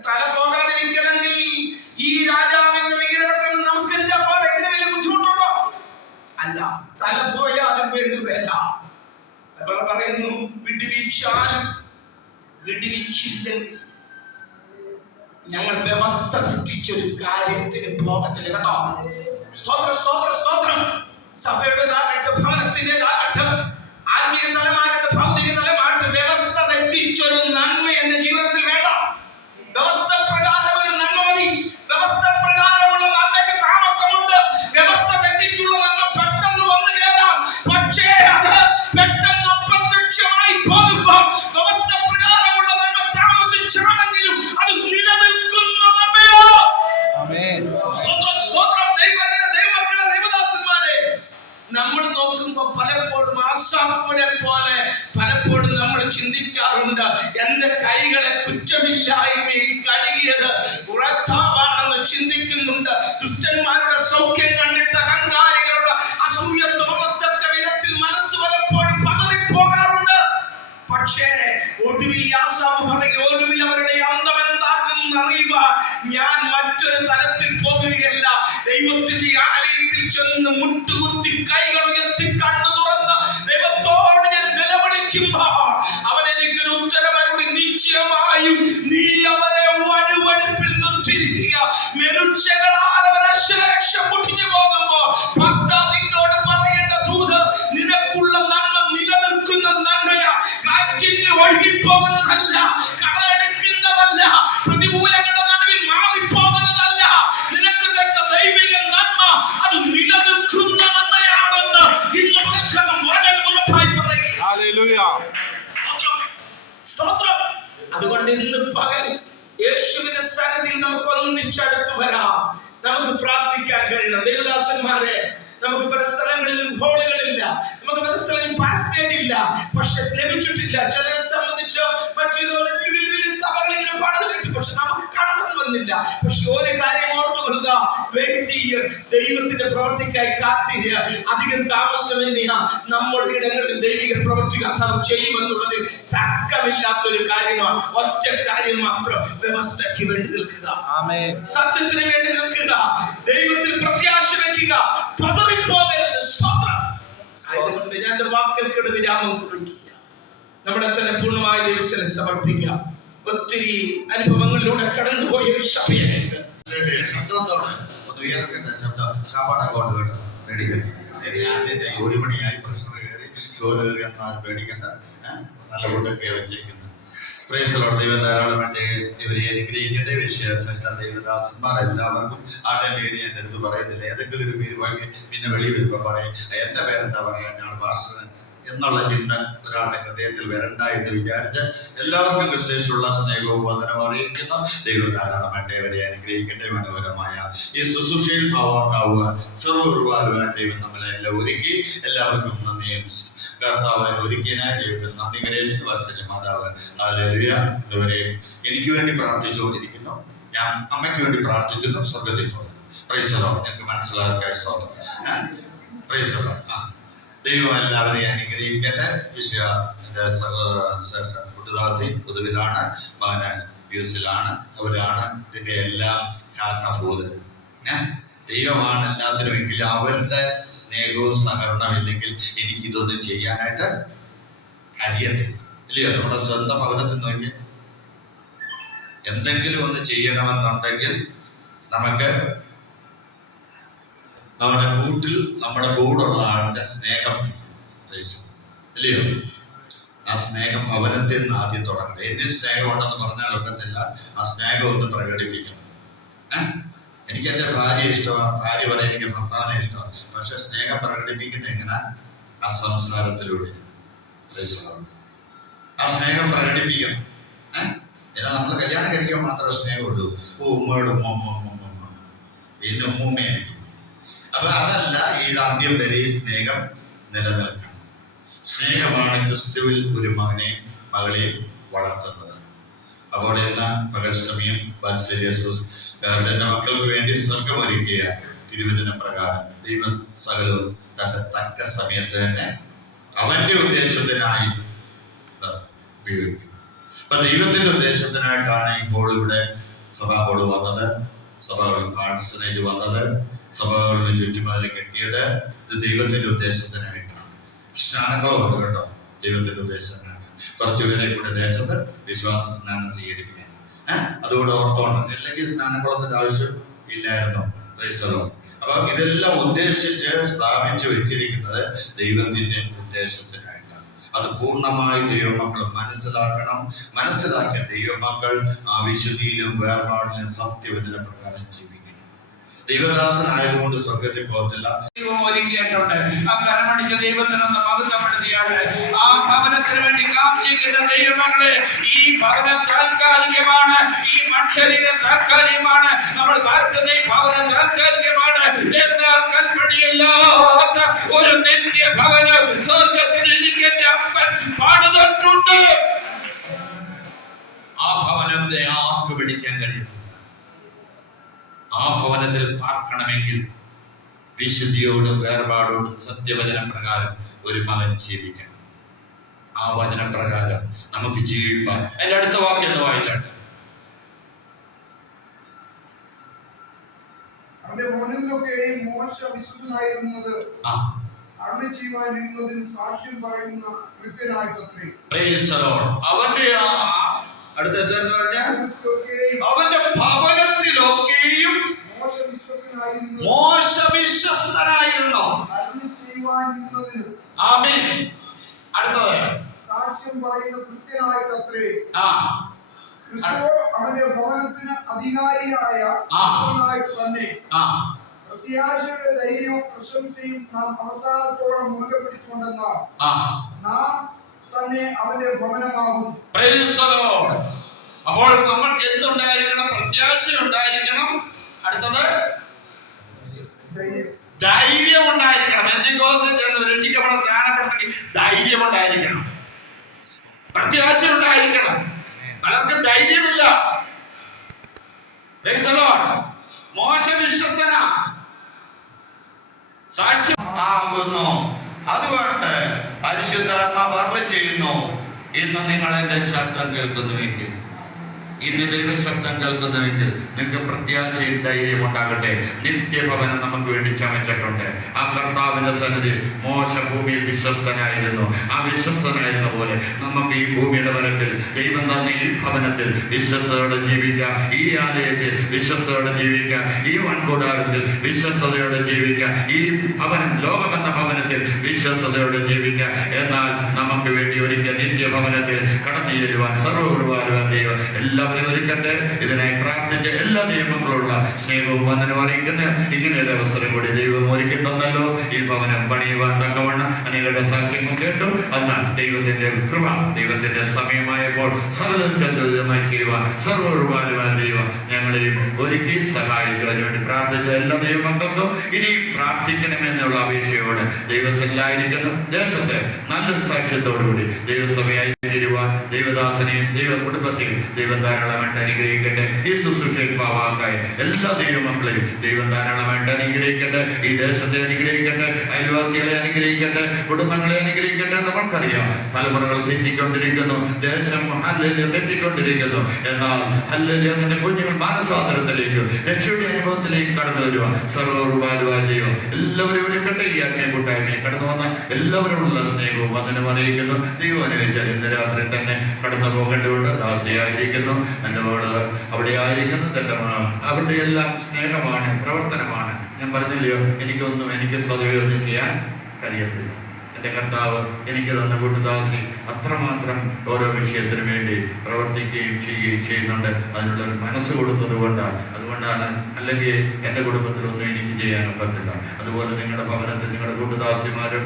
തല പോകാതിരിക്കണമെങ്കിൽ ഈ രാജാവിന്റെ വിഗ്രഹത്തിൽ നമസ്കരിച്ചാൽ പോലെ ഇതിന് വലിയ ബുദ്ധിമുട്ടുണ്ടോ? അല്ല, തല പോയാലും വേണ്ടുവേല. പറയുന്നു, വിടുവിച്ചാലും വിടുവിച്ചില്ലെങ്കിൽ ഞങ്ങൾ വ്യവസ്ഥ തെറ്റിച്ചൊരു കാര്യത്തിന് പോകത്തില്ല കേട്ടോ. സ്തോത്രം, സ്തോത്രം, സ്തോത്രം. സഭയുടേതാകട്ടെ, ഭവനത്തിൻ്റെതാകട്ടെ, ആത്മീയ തലമാകട്ടെ, ഭൗതിക തലമാകട്ടെ, വ്യവസ്ഥ തെറ്റിച്ചൊരു നന്മ എന്റെ ജീവിതത്തിൽ വേണ്ട. വ്യവസ്ഥ പ്രകാരം ഒരു നന്മ മതി. വ്യവസ്ഥ പ്രകാരമുള്ള നന്മയ്ക്ക് താമസമുണ്ട്. വ്യവസ്ഥ തെറ്റിച്ചുള്ള നന്മ പെട്ടെന്ന് വന്നു കയറാം. പക്ഷേ അത് പെട്ടെന്ന് അപ്രത്യക്ഷമായി പോകുമ്പോൾ വ്യവസ്ഥ പ്രകാരമുള്ള നന്മ താമസിച്ചാണെങ്കിലും അത് നിലനിൽക്കുന്ന നന്മയോ. നമ്മൾ നോക്കുമ്പോ പലപ്പോഴും ആസാഫിനെ പോലെ പലപ്പോഴും നമ്മൾ ചിന്തിക്കാറുണ്ട്, എന്റെ കൈകളെ കുറ്റമില്ലായ്മയിൽ കഴുകിയത് ഉറത്താവാണെന്ന് ചിന്തിക്കുന്നുണ്ട്. ദുഷ്ടന്മാരുടെ സൗഖ്യം കണ്ടിട്ട് അഹങ്കാരികളുടെ അസൂയ തോന്നത്തക്ക വിധത്തിൽ മനസ്സ് പലപ്പോഴും പതറിപ്പോകാറുണ്ട്. പക്ഷേ ഒടുവിൽ ആസാഫ് പറയും, ഒടുവിൽ അവരുടെ അന്തം എന്താകും അറിയുവാൻ ഞാൻ മറ്റൊരു തലത്തിൽ പോകുകയല്ല. ദൈവത്തിന്റെ ആലയത്തിൽ ചെന്ന് മുട്ടുകുത്തി കൈകൾ ഉയർത്തി കണ്ണു തുറന്ന് ദൈവത്തോട് ഞാൻ നിലവിളിക്കുമ്പോൾ അവൻ എനിക്കൊരു ഉത്തരവരുളി, നിശ്ചയമായും നീ അവരെ വഴുവഴുപ്പിൽ നിർത്തിയിരിക്കുക. മെരുച്ചകളാൽ അവരെ ശേഷം മുട്ടിഞ്ഞു പോകുമ്പോൾ ഭക്ത നിന്നോട് പറയേണ്ട ദൂത്, നിനക്കുള്ള നന്മ നിലനിൽക്കുന്ന നന്മയാ. കാറ്റിന് ഒഴുകിപ്പോകുന്നതല്ല, കടലെടുക്കുന്നതല്ല, പ്രതികൂലങ്ങളുടെ നടുവിൽ മാറിപ്പോകുന്നതല്ല. നിനക്ക് തന്ന ദൈവിക നന്മ അത് നിലനിൽക്കുന്ന നന്മയാണെന്ന് ഇന്ന് വചനം ഉറപ്പായി പറയുക. സ്തോത്രം. അതുകൊണ്ട് ഇന്ന് പകൽ യേശുവിന്റെ സന്നിധിയിൽ നമുക്ക് ഒന്നിച്ചടുത്തു വരാം. നമുക്ക് പ്രാർത്ഥിക്കാൻ കഴിയണം. ദേവദാസന്മാരെ, നമുക്ക് പല സ്ഥലങ്ങളിൽ ഹോളുകളില്ല, നമുക്ക് പല സ്ഥലങ്ങളിൽ പാസ്റ്റേജ് ഇല്ല, പക്ഷെ ലഭിച്ചിട്ടില്ല. ചിലരെ സംബന്ധിച്ച് മറ്റു സഭകളിങ്ങനെ പണിത് വെച്ചു, പക്ഷെ നമുക്ക് കാണാൻ വന്നില്ല. പക്ഷെ ഒരു കാര്യം ഓർത്തുകൊള്ളുക, വെയിറ്റ് ചെയ്യുക, ദൈവത്തിന്റെ പ്രവൃത്തിക്കായി കാത്തിരിക. അധികം താമസമില്ല, നമ്മുടെ ഇടങ്ങളിൽ ദൈവിക പ്രവൃത്തി കർത്താവ് ചെയ്യുമെന്നുള്ളതിൽ തർക്കമില്ലാത്തൊരു കാര്യമാണ്. ഒറ്റ കാര്യം മാത്രം, വ്യവസ്ഥയ്ക്ക് വേണ്ടി നിൽക്കുക, സത്യത്തിന് വേണ്ടി നിൽക്കുക, ദൈവത്തിൽ പ്രത്യാശ വയ്ക്കുക, പതറിപ്പോകരുത്. സ്തോത്രം. ആയതുകൊണ്ട് ഞാൻ എന്റെ വാക്കുകൾക്കിടെ വിരാമം കുറിക്കുക, നമ്മളെ തന്നെ പൂർണ്ണമായ ദൈവത്തിന് സമർപ്പിക്കുക. ഒത്തിരി അനുഭവങ്ങളിലൂടെ കടന്നുപോയ ഒരു സഭയായിട്ട് ശബ്ദത്തോടെ ഒന്ന് ഉയർക്കേണ്ട ശബ്ദം ശാപാടക്കോട്ട് കേട്ടോ. പേടിക്കരുത്. ആദ്യത്തെ 1 മണിയായി പ്രശ്നം കയറി ചോറ് കയറി എന്നാൽ പേടിക്കണ്ട. നല്ല ഫുഡൊക്കെ വെച്ചേക്കുന്നു. ദൈവം ധാരാളമായിട്ട് ഇവരെ അനുഗ്രഹിക്കട്ടെ. വിശ്വാസ ദൈവദാസന്മാർ എല്ലാവർക്കും ആരുടെ പേര് ഞാൻ എടുത്ത് പറയുന്നില്ല. ഏതെങ്കിലും ഒരു പേര് വാങ്ങി പിന്നെ വെളിയിൽ വരുമ്പോൾ പറയും, എന്റെ പേരെന്താ പറയാ, ഞാൻ പാസ്റ്റർ എന്നുള്ള ചിന്ത ഒരാളുടെ ഹൃദയത്തിൽ വരണ്ട എന്ന് വിചാരിച്ച് എല്ലാവർക്കും വിശേഷമുള്ള സ്നേഹവും വന്ദനവും അറിയിക്കുന്നു. ദൈവം ധാരാളമായിട്ട് അവരെ അനുഗ്രഹിക്കട്ടെ. മനോഹരമായ ഈ ശുശ്രൂഷയിൽ ഭാവാക്കാവുക സർവ്വ ദൈവം നമ്മളെ എല്ലാം ഒരുക്കി. എല്ലാവർക്കും നന്ദിയും കർത്താവ് ഒരുക്കിയതിനായി ദൈവത്തിന് നന്ദി കരയേറ്റുന്നു. വാത്സല്യ മാതാവ് ഹല്ലേലൂയ. എല്ലാവരെയും എനിക്ക് വേണ്ടി പ്രാർത്ഥിച്ചുകൊണ്ടിരിക്കുന്നു. ഞാൻ അമ്മയ്ക്ക് വേണ്ടി പ്രാർത്ഥിക്കുന്നു. സ്വർഗത്തിൽ പോകുന്നു. Praise the Lord. ഞങ്ങൾക്ക് മനസ്സിലാക്കാൻ സ്തോത്രം. Praise the Lord. ദൈവം എല്ലാവരെയും അനുഗ്രഹിക്കട്ടെ. വിഷയ ശ്രേഷ്ഠ കുട്ടുദാസി പൊതുവിലാണ്, മകന് യുഎസിലാണ്. അവരാണ് ഇതിന്റെ എല്ലാം കാരണഭൂതൻ. ദൈവമാണ് എല്ലാത്തിനും. എങ്കിലും അവരുടെ സ്നേഹവും സഹകരണവും ഇല്ലെങ്കിൽ എനിക്കിതൊന്നും ചെയ്യാനായിട്ട് കഴിയത്തില്ല, ഇല്ലയോ? നമ്മുടെ സ്വന്തം ഭവനത്തിൽ നോക്കി എന്തെങ്കിലും ഒന്ന് ചെയ്യണമെന്നുണ്ടെങ്കിൽ നമുക്ക് നമ്മുടെ കൂട്ടിൽ നമ്മുടെ കൂടെയുള്ള ആളുടെ സ്നേഹം, ഇല്ലയോ? ആ സ്നേഹം ഭവനത്തിൽ നിന്ന് ആദ്യം തുടങ്ങട്ടെ. എന്നെ സ്നേഹമുണ്ടെന്ന് പറഞ്ഞാൽ ഒക്കത്തില്ല, ആ സ്നേഹം ഒന്ന് പ്രകടിപ്പിക്കണം. എനിക്ക് എൻ്റെ ഭാര്യ ഇഷ്ടമാണ്, ഭാര്യ പറയാൻ എനിക്ക് ഭർത്താവിനെ ഇഷ്ടമാണ്. പക്ഷെ സ്നേഹം പ്രകടിപ്പിക്കുന്ന എങ്ങനെ? ആ സംസാരത്തിലൂടെ. ആ സ്നേഹം പ്രകടിപ്പിക്കണം. എന്നാൽ നമ്മൾ കല്യാണം കഴിക്കാൻ മാത്രമേ സ്നേഹമുള്ളൂ. ഉമ്മയോട് പിന്നെ ഉമ്മയായിട്ട്. അപ്പൊ അതല്ല, ഈ ആദ്യം വരെ ഈ സ്നേഹം നിലനിൽക്കണം. സ്നേഹമാണ് ക്രിസ്തുവിൽ ഒരു മകനെയും മകളെയും വളർത്തുന്നത്. അപ്പോൾ ഇന്ന് പകൽ സമയം വാത്സല്യ തന്റെ മക്കൾക്ക് വേണ്ടി സ്വർഗമൊരുക്കിയ തിരുവചന പ്രകാരം ദൈവം സകലവും തന്റെ തക്ക സമയത്ത് തന്നെ അവന്റെ ഉദ്ദേശത്തിനായി ഉപയോഗിക്കും. അപ്പൊ ദൈവത്തിന്റെ ഉദ്ദേശത്തിനായിട്ടാണ് ഇപ്പോൾ ഇവിടെ സഭകൾ വന്നത്, സഭകൾ പാഴ്സനേജ് വന്നത്, സഭകളിന് ചുറ്റുമതിൽ കെട്ടിയത്. ഇത് ദൈവത്തിന്റെ ഉദ്ദേശത്തിനായിട്ടാണ്. സ്നാനങ്ങളുണ്ട് കേട്ടോ, ദൈവത്തിന്റെ ഉദ്ദേശത്തിനാണ്. കുറച്ചുപേരെ കൂടെ ദേശത്ത് വിശ്വാസ സ്നാനം സ്വീകരിപ്പിക്കാൻ. അതുകൊണ്ട് ഓർത്തോണം, അല്ലെങ്കിൽ സ്നാനക്കുളത്തിന്റെ ആവശ്യം ഇല്ലായിരുന്നു. അപ്പൊ ഇതെല്ലാം ഉദ്ദേശിച്ച് സ്ഥാപിച്ചു വെച്ചിരിക്കുന്നത് ദൈവത്തിന്റെ ഉദ്ദേശത്തിനായിട്ടാണ്. അത് പൂർണ്ണമായി ദൈവമക്കൾ മനസ്സിലാക്കണം. മനസ്സിലാക്കിയ ദൈവമക്കൾ ആ വിശുദ്ധിയിലും വേർപാടിലും സത്യവചന പ്രകാരം ജീവിക്കണം. ദൈവദാസനായതുകൊണ്ട് സ്വർഗത്തിൽ പോകത്തില്ല. ദൈവം ഒരുക്കിയിട്ടുണ്ട്. ആ കരമടിച്ച ദൈവത്തിനൊന്ന് മഹത്വപ്പെടുത്തിയാണ്. ആ ഭവനത്തിന് വേണ്ടി കാക്ഷിക്കുന്ന ദൈവമക്കളെ, ഈ ഭവനം താൽക്കാലികമാണ്, ഈ മനുഷ്യരീരം താൽക്കാലികമാണ്, നമ്മൾ പാർക്കുന്ന ഈ ഭവനം താൽക്കാലികമാണ്. എന്നാൽ കൽപ്പണിയില്ലാത്ത ഒരു നിത്യ ഭവനം സ്വർഗത്തിൽ എനിക്ക് എന്റെ അപ്പൻ പണിതിട്ടുണ്ട്. ആ ഭവനത്തെ ആർക്ക് പിടിക്കാൻ കഴിയും? ആ ഭവനത്തിൽ പാർക്കണമെങ്കിൽ വിശുദ്ധിയോടും വേർപാടോടും സത്യവചന പ്രകാരം ഒരു മകൻ ജീവിക്കണം. ആ വചനപ്രകാരം നമുക്ക് ജീവിപ്പാൻ. അതിന്റെ അടുത്ത വാക്യം എന്ന് വായിച്ചാട്ടെ. അവന്റെ ഭവനത്തിലൊക്കെയും മോശ വിശുദ്ധനായിരുന്നത് അരുളി ചെയ്യുവാനിരുന്നതിന് സാക്ഷ്യം പറയുന്ന കൃത്യനായിട്ടത്രേ. അവന്റെ അവന്റെ ഭവനത്തിലൊക്കെയും മോശ വിശ്വസ്തനായിരുന്നു. ആമേൻ. അടുത്തത് സാക്ഷ്യം പറയുന്ന കൃത്യനായിട്ടത്രേ. ക്രിസ്തു അവന്റെ ഭവനത്തിന് അധികാരിയായ തന്നെ പ്രത്യാശയുടെ ധൈര്യവും പ്രശംസയും നാം അവസാനത്തോളം മുറുകെ പിടിച്ചുകൊണ്ടെന്നാൽ നാം തന്നെ അവന്റെ ഭവനമാകും. അപ്പോൾ നമ്മൾക്ക് എന്തുണ്ടായിരിക്കണം? പ്രത്യാശ ഉണ്ടായിരിക്കണം. അടുത്തത് ധൈര്യം ഉണ്ടായിരിക്കണം. രക്ഷിക്കപ്പെടാൻ ജ്ഞാനപ്പെടണമെങ്കിൽ ധൈര്യം ഉണ്ടായിരിക്കണം, പ്രത്യാശ ഉണ്ടായിരിക്കണം. പലർക്ക് ധൈര്യമില്ല. മോശ വിശ്വസ്തന സാക്ഷ്യം ആകുന്നു. അതുകൊണ്ട് പരിശുദ്ധാത്മാവ് അരുളി ചെയ്യുന്നു, ഇന്ന് നിങ്ങൾ എന്റെ ശബ്ദം കേൾക്കുന്നുവെങ്കിൽ, ഇന്ന് ദൈവശബ്ദം കേൾക്കുന്നുവെങ്കിൽ നിങ്ങൾക്ക് പ്രത്യാശയും ധൈര്യം ഉണ്ടാകട്ടെ. നിത്യഭവനം നമുക്ക് വേണ്ടി ചമച്ചിട്ടുണ്ട്. ആ കർത്താവിന്റെ സന്നിധി മോശ ഭൂമിയിൽ വിശ്വസ്തനായിരുന്നു. ആ വിശ്വസ്തനായിരുന്ന പോലെ നമുക്ക് ഈ ഭൂമിയുടെ വരത്തിൽ ദൈവം തന്നെ ഈ ഭവനത്തിൽ വിശ്വസ്തയോടെ ജീവിക്കാം, ഈ ആലയത്തിൽ വിശ്വസ്തയോടെ ജീവിക്കാം, ഈ വൻകൂടാരത്തിൽ വിശ്വസ്തയോടെ ജീവിക്കാം, ഈ ഭവനം ലോകമെന്ന ഭവനത്തിൽ വിശ്വസ്തയോടെ ജീവിക്കാം. എന്നാൽ നമുക്ക് വേണ്ടി ഒരിക്കൽ നിത്യഭവനത്തിൽ കടന്നു ചെല്ലുവാൻ സർവ്വകൃപാലുവാൻ ദൈവം എല്ലാവരും ഒരുക്കട്ടെ. ഇതിനായി പ്രാർത്ഥിച്ച എല്ലാ നിയമങ്ങളുള്ള സ്നേഹവും വന്ദനവും അറിയിക്കുന്ന ഇങ്ങനെയൊരു അവസരം കൂടി ദൈവം ഒരുക്കി തന്നല്ലോ. ഈ ഭവനം പണിയുവാൻ തക്കവണ്ണം അനേകരുടെ സാക്ഷ്യങ്ങൾ കേട്ടു. എന്നാൽ ദൈവത്തിന്റെ കൃപ, ദൈവത്തിന്റെ സമയമായപ്പോൾ സകലം ചന്ദ്രമായി ചെയ്യുവാൻ സർവ്വകൃപാലുവാൻ ദൈവം ഞങ്ങളെയും ഒരുക്കി സഹായിച്ചു. അതിനുവേണ്ടി പ്രാർത്ഥിച്ച എല്ലാ ദൈവമക്കൾക്കും ഇനി പ്രാർത്ഥിക്കണമെന്നുള്ള അപേക്ഷയോട് ദൈവസന്നിധിയിലായിരിക്കുന്നു ദേശത്തെ നല്ലൊരു സാക്ഷ്യത്തോടുകൂടി ദൈവസഭയായി തീരുവാൻ ദൈവദാസനെയും ദൈവ കുടുംബത്തെയും ദൈവം ധാരാളമായിട്ട് അനുഗ്രഹിക്കട്ടെ. ഈ ശുശ്രൂഷയിൽ പാവാക്കായ എല്ലാ ദൈവമക്കളെയും ദൈവം ധാരാളമായിട്ട് അനുഗ്രഹിക്കട്ടെ. ഈ ദേശത്തെ അനുഗ്രഹിക്കട്ടെ, അയൽവാസികളെ അനുഗ്രഹിക്കട്ടെ, കുടുംബങ്ങളെ അനുഗ്രഹിക്കട്ടെ. നമ്മൾക്കറിയാം തലമുറകൾ തെറ്റിക്കൊണ്ടിരിക്കുന്നു, ദേശം ഹല്ലേലൂയ തെറ്റിക്കൊണ്ടിരിക്കുന്നു. എന്നാൽ ഹല്ലേലൂയ നിന്റെ കുഞ്ഞുങ്ങൾ മാനസാന്തരത്തിലേക്ക് രക്ഷയുടെ അനുഭവത്തിലേക്ക് കടന്നു വരുവാൻ സർവ്വകൃപാലുവായ ദൈവം എല്ലാവരും ഒരുക്കട്ടെ. ഈ ആത്മീയ കൂട്ടായ്മയിൽ കടന്നു വന്ന എല്ലാവരോടുള്ള സ്നേഹവും വന്ദനം അറിയിക്കുന്നു. ദൈവം അനുവദിച്ചാൽ ഇന്ന് രാത്രി തന്നെ കടന്നു പോകേണ്ടതുണ്ട്. ദാസിയായിരിക്കുന്നു, എൻ്റെ മകള് അവിടെ ആയിരിക്കുന്നു, തന്റെ അവരുടെ എല്ലാം സ്നേഹമാണ്, പ്രവർത്തനമാണ്. ഞാൻ പറഞ്ഞില്ലയോ, എനിക്ക് സ്വതവേ ഒന്നും ചെയ്യാൻ കഴിയത്തില്ല. എൻ്റെ കർത്താവ് എനിക്ക് തന്ന കൂട്ടുദാസി അത്രമാത്രം ഓരോ വിഷയത്തിനു വേണ്ടി പ്രവർത്തിക്കുകയും ചെയ്യുകയും ചെയ്യുന്നുണ്ട്. അതിനുള്ള മനസ്സ് കൊടുത്തത് അതുകൊണ്ടാണ്. അല്ലെങ്കിൽ എൻ്റെ കുടുംബത്തിലൊന്നും എനിക്ക് ചെയ്യാനും പറ്റില്ല. അതുപോലെ നിങ്ങളുടെ ഭവനത്തിൽ നിങ്ങളുടെ കൂട്ടുദാസന്മാരും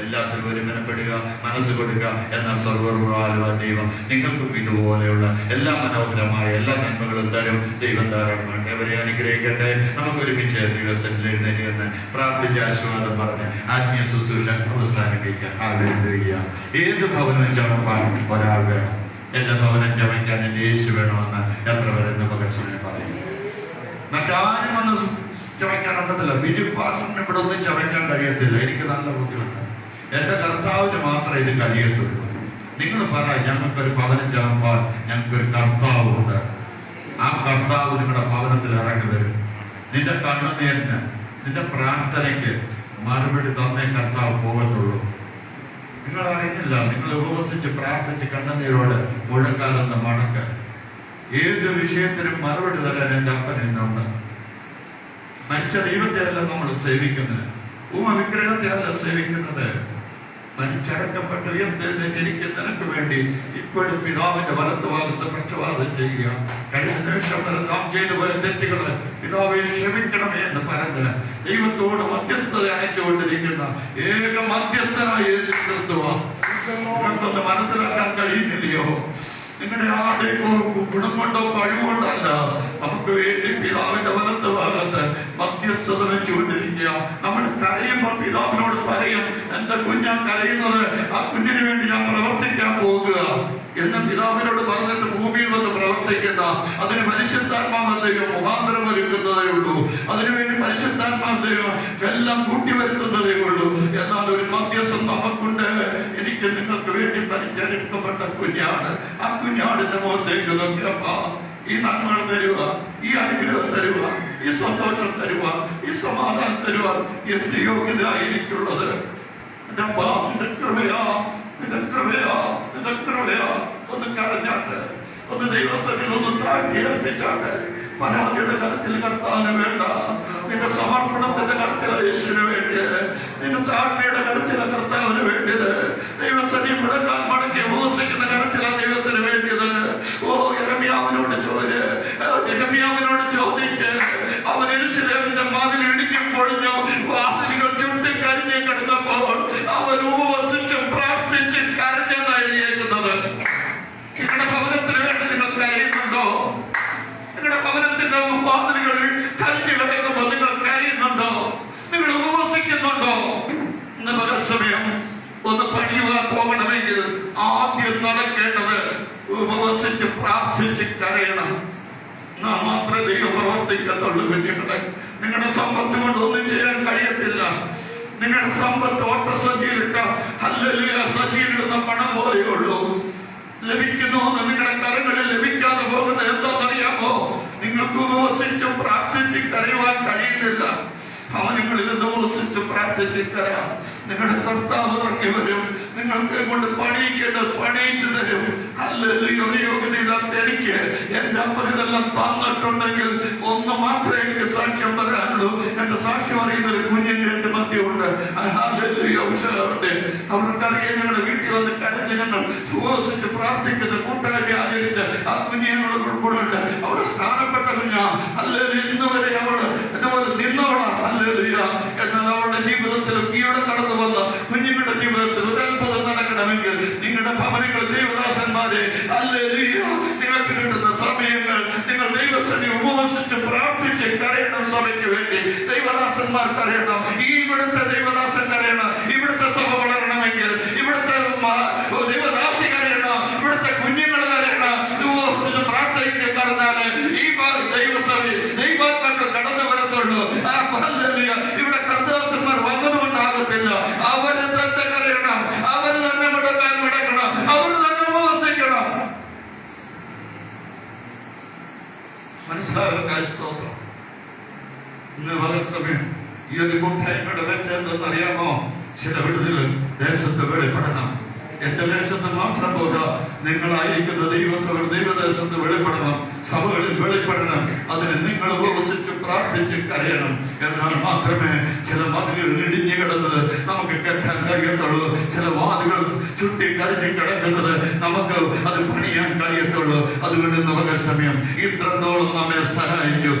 എല്ലാത്തിലും ഒരുമനപ്പെടുക, മനസ്സ് കൊടുക്കുക എന്ന സർവ്വകൃപാലുവായ ദൈവം നിങ്ങൾക്കും ഇതുപോലെയുള്ള എല്ലാ മനോഹരമായ എല്ലാ നന്മകളും തരും. ദൈവം ധാരാളമായിട്ട് അവരെ അനുഗ്രഹിക്കട്ടെ. നമുക്ക് ഒരുമിച്ച് ദിവസത്തിൽ എഴുന്നേറ്റ് പ്രാർത്ഥിച്ച ആശീർവാദം പറഞ്ഞ് ആത്മീയ ശുശ്രൂഷ അവസാനിപ്പിക്കാം. ഏത് ഭവനം ചമപ്പാൻ ഒരാൾ വേണം. എന്റെ ഭവനം ചമയ്ക്കാൻ എന്റെ യേശു വേണമെന്ന് എത്ര പേരെ നമുക്ക് പറയുന്നു. മറ്റാരും ഒന്ന് ചമയ്ക്കാൻ ഒക്കത്തില്ല. ബിജുപാസം ഇവിടെ ഒന്നും ചമയ്ക്കാൻ കഴിയത്തില്ല. എനിക്ക് നല്ല ബുദ്ധിമുട്ട്. എന്റെ കർത്താവിന് മാത്രമേ ഇത് കഴിയത്തുള്ളൂ. നിങ്ങൾ പറ, ഞങ്ങൾക്കൊരു ഭവനത്തിലാകുമ്പോൾ ഞങ്ങൾക്കൊരു കർത്താവുണ്ട്. ആ കർത്താവ് നിങ്ങളുടെ ഭവനത്തിൽ ഇറങ്ങി വരും. നിന്റെ കണ്ണുനീരിന്, നിന്റെ പ്രാർത്ഥനയ്ക്ക് മറുപടി തന്നേ കർത്താവ് പോകത്തുള്ളൂ. നിങ്ങൾ അറിഞ്ഞില്ല, നിങ്ങൾ ഉപവസിച്ച് പ്രാർത്ഥിച്ച് കണ്ണുനീരോട് മുഴക്കാതെന്ന മടക്ക് ഏത് വിഷയത്തിനും മറുപടി തരാൻ എൻ്റെ അപ്പൻ ഇന്നുണ്ട്. മരിച്ച ദൈവത്തെ അല്ല നമ്മൾ സേവിക്കുന്നത്, വിഗ്രഹത്തെ അല്ല സേവിക്കുന്നത്. മരിച്ചടക്കപ്പെട്ട് ഉയർത്തെഴുന്നേറ്റ് എനിക്ക് നിനക്ക് വേണ്ടി ഇപ്പോഴും പിതാവിന്റെ വലത്തുഭാഗത്ത് പക്ഷപാതം ചെയ്യുക. കഴിഞ്ഞ നിമിഷം വരെ നാം ചെയ്തു പോയ തെറ്റുകള് പിതാവെ ക്ഷമിക്കണമേ എന്ന് പറഞ്ഞ് ദൈവത്തോട് മധ്യസ്ഥത അയച്ചുകൊണ്ടിരിക്കുന്ന ഏക മധ്യസ്ഥനായ യേശു ക്രിസ്തുവാ. നിങ്ങൾക്കൊന്ന് മനസ്സിലാക്കാൻ കഴിയുന്നില്ലയോ? നിങ്ങളുടെ ആരുടെയോ ഗുണം കൊണ്ടോ കഴിവുകൊണ്ടോ അല്ല, നമുക്ക് വേണ്ടി പിതാവിന്റെ വലത്ത് ഭാഗത്ത് മധ്യസ്ഥത വെച്ചുകൊണ്ടിരിക്കുക. നമ്മൾ കരയുമ്പോൾ പിതാവിനോട് പറയും, എന്റെ കുഞ്ഞാൻ കരയുന്നത്, ആ കുഞ്ഞിന് വേണ്ടി ഞാൻ പ്രവർത്തിക്കാൻ പോകുക എന്ന് പിതാവിനോട് പറഞ്ഞിട്ട് ഭൂമിയിൽ വന്ന് പ്രവർത്തിക്കുന്ന അതിന് പരിശുദ്ധാത്മാവെയും മുഖാന്തരം ഒരുക്കുന്നതേ ഉള്ളൂ. അതിനുവേണ്ടി പരിശുദ്ധാത്മാവെയും എല്ലാം കൂട്ടിവരുത്തുന്നതേ ഉള്ളൂ. എന്നാൽ ഒരു മധ്യസ്ഥം നമുക്കുണ്ട്. എനിക്ക് നിങ്ങൾക്ക് വേണ്ടി പരിചരിക്കപ്പെട്ട കുഞ്ഞാണ്. ആ കുഞ്ഞാടിന്റെ മുഖത്തേക്ക് നോക്കിയപ്പ ഈ നന്മകൾ തരുക, ഈ അനുഗ്രഹം തരുക, ഈ സന്തോഷം തരുക, ഈ സമാധാനം തരുക എന്ത് യോഗ്യത എനിക്കുള്ളത്? എന്റെ അപ്പാ, നിന്റെ കൃപയാ, നിന്റെ കൃപയാ, നിന്റെ കൃപയാ. ഒന്ന് കരഞ്ഞാട്ട്, ഒന്ന് ദൈവസ്ഥയിൽ ഒന്ന് താഴ്ത്തി ഏൽപ്പിച്ചാട്ട്. പരാതിയുടെ കരത്തിൽ കർത്താവിന് വേണ്ട, നിന്റെ സമർപ്പണത്തിന്റെ കരത്തില യേശുവിന് വേണ്ടിയത്, നിന്റെ താഴ്മയുടെ കരത്തില കർത്താവിന് വേണ്ടിയത്, ദൈവസ്ഥയിൽ മുടക്കാൻ മടക്കി ഉപവസിക്കുന്ന കരത്തില ദൈവത്തിന് വേണ്ടിയത്. ഓ യെരമ്യാവിനോട് ചോദിക്ക്, അവൻ യെരൂശലേമിന്റെ മതിൽ ഇടിഞ്ഞും പൊളിഞ്ഞു, വാതിലുകൾ ചുട്ടി കരിഞ്ഞു കിടന്നപ്പോൾ അവൻ ഉപവസിച്ചും പ്രാർത്ഥിച്ചും കരഞ്ഞെന്ന് എഴുതിയേക്കുന്നത്. നിങ്ങളുടെ ഭവനത്തിന് വേണ്ടി നിങ്ങൾ കരയുന്നുണ്ടോ? നിങ്ങളുടെ ഭവനത്തിന്റെ വാതിലുകൾ കരിഞ്ഞു കിടക്കുമ്പോൾ നിങ്ങൾ കരയുന്നുണ്ടോ? നിങ്ങൾ ഉപവസിക്കുന്നുണ്ടോ? ഇന്ന് പരസമയം ഒന്ന് പണിയുവാൻ പോകണമെങ്കിൽ ആദ്യം നടക്കേണ്ടത് ഉപവസിച്ച് പ്രാർത്ഥിച്ച് കരയണം. നാം മാത്രമേ ദൈവം പ്രവർത്തിക്കത്തുള്ളൂ. കുഞ്ഞുങ്ങളെ, നിങ്ങളുടെ സമ്പത്ത് കൊണ്ട് ഒന്നും ചെയ്യാൻ കഴിയത്തില്ല. നിങ്ങളുടെ സമ്പത്ത് ഓട്ടസഞ്ചിയിലിട്ട ഹല്ലേലൂയ സഞ്ചിയിലിടുന്ന പണം പോലെയുള്ളൂ. ലഭിക്കുന്നുവെന്ന് നിങ്ങളുടെ കരങ്ങളിൽ ലഭിക്കാതെ പോകുന്നത് എന്താണെന്നറിയാമോ? നിങ്ങൾക്ക് ഉപവസിച്ച് പ്രാർത്ഥിച്ച് കരയുവാൻ കഴിയുന്നില്ല. ഭവനങ്ങളിൽ നിന്ന് ഉപവസിച്ച് പ്രാർത്ഥിച്ച് കരയാം. നിങ്ങളുടെ കർത്താവ് ഇറങ്ങി വരും. നിങ്ങൾക്ക് കൊണ്ട് പണിയിക്കേണ്ടത് പണിയിച്ചു തരും. ഹല്ലേലൂയ. ഒരു യോഗ്യതയില്ലാത്ത എനിക്ക് എന്റെ അപ്പൻ ഇതെല്ലാം തന്നിട്ടുണ്ടെങ്കിൽ ഒന്ന് മാത്രമേ എനിക്ക് സാക്ഷ്യം പറയാനുള്ളൂ. എന്റെ സാക്ഷ്യം അറിയുന്ന ഒരു കുഞ്ഞിന്റെ എന്റെ മധ്യമുണ്ട്. ഹല്ലേലൂയ. ഉഷാറുണ്ട്. അവർക്കറിയാം, ഞങ്ങളുടെ വീട്ടിൽ വന്ന് കരഞ്ഞ് ഞങ്ങൾ ഉപവസിച്ച് പ്രാർത്ഥിക്കുന്ന കൂട്ടായ്മ ആചരിച്ച് ആ കുഞ്ഞുങ്ങളുടെ കൂടെ അവിടെ സ്നാനപ്പെട്ട കുഞ്ഞാ. ഹല്ലേലൂയ. ഇന്ന് വരെ അവള് ഇതുപോലെ നിന്നവളാ. ഹല്ലേലൂയ. എന്നാൽ അവളുടെ ജീവിതത്തിൽ ഈയിടെ കടന്നു വന്ന കുഞ്ഞുങ്ങളുടെ ജീവിതത്തിൽ ഒരു അത്ഭുതം നടക്കണമെങ്കിൽ നിങ്ങളുടെ ഭവനങ്ങൾ ദൈവദാസന്മാരെ ഹല്ലേലൂയ നിങ്ങൾക്ക് കിട്ടുന്ന സമയങ്ങൾ നിങ്ങൾ ദൈവസന്നിധി ഉപവസിച്ച് പ്രാർത്ഥിച്ച് കരയണം. സഭയ്ക്ക് വേണ്ടി ദൈവദാസന്മാർ കരയണം. ഇവിടുത്തെ ദൈവദാസൻ കരയണം. ഇവിടുത്തെ സഭ വളരണമെങ്കിൽ ഇവിടുത്തെ ദൈവദാസി കരയണം. ഇവിടുത്തെ കുഞ്ഞുങ്ങൾ കരയണം. ഉപവസിച്ച് പ്രാർത്ഥിക്കുക കരഞ്ഞാല് ഈ ദൈവസഭ ദൈവാത്മാക്കൾ കടന്നു വരത്തുള്ളൂ. ഇവിടെ കർത്താസന്മാർ വന്നതുകൊണ്ടാകത്തില്ല. അവര് തന്നെ കരയണം. അവര് തന്നെ മുടക്കണം. അവര് തന്നെ ഉപവസിക്കണം. മനസ്സിലാകാൻ സ്തോത്രം. ഇന്ന് പകൽ സമയം ഈ ഒരു കൂട്ടായ്മയുടെ വെച്ചെന്തെന്നറിയാമോ? ചില വിടുതൽ ദേശത്ത് വെളിപ്പെടണം. എന്റെ ദേശത്ത് മാത്രം പോരാ, നിങ്ങളായിരിക്കുന്ന ദൈവസഭ ദൈവദേശത്ത് വെളിപ്പെടണം. സഭകളിൽ വെളിപ്പെടണം. അതിന് നിങ്ങൾ ഉപവസിച്ച് പ്രാർത്ഥിച്ച് കരയണം. എന്നാൽ മാത്രമേ ചില മതിലുകൾ ഇടിഞ്ഞു കിടന്നത് നമുക്ക് കെട്ടാൻ കഴിയത്തുള്ളൂ. ചില വാതിലുകൾ ചുട്ടി കരിഞ്ഞു കിടക്കുന്നത് നമുക്ക് അത് പണിയാൻ കഴിയത്തുള്ളൂ. അതുകൊണ്ട് നമുക്ക് സമയം ഇത്രത്തോളം നമ്മെ സഹായിച്ചു.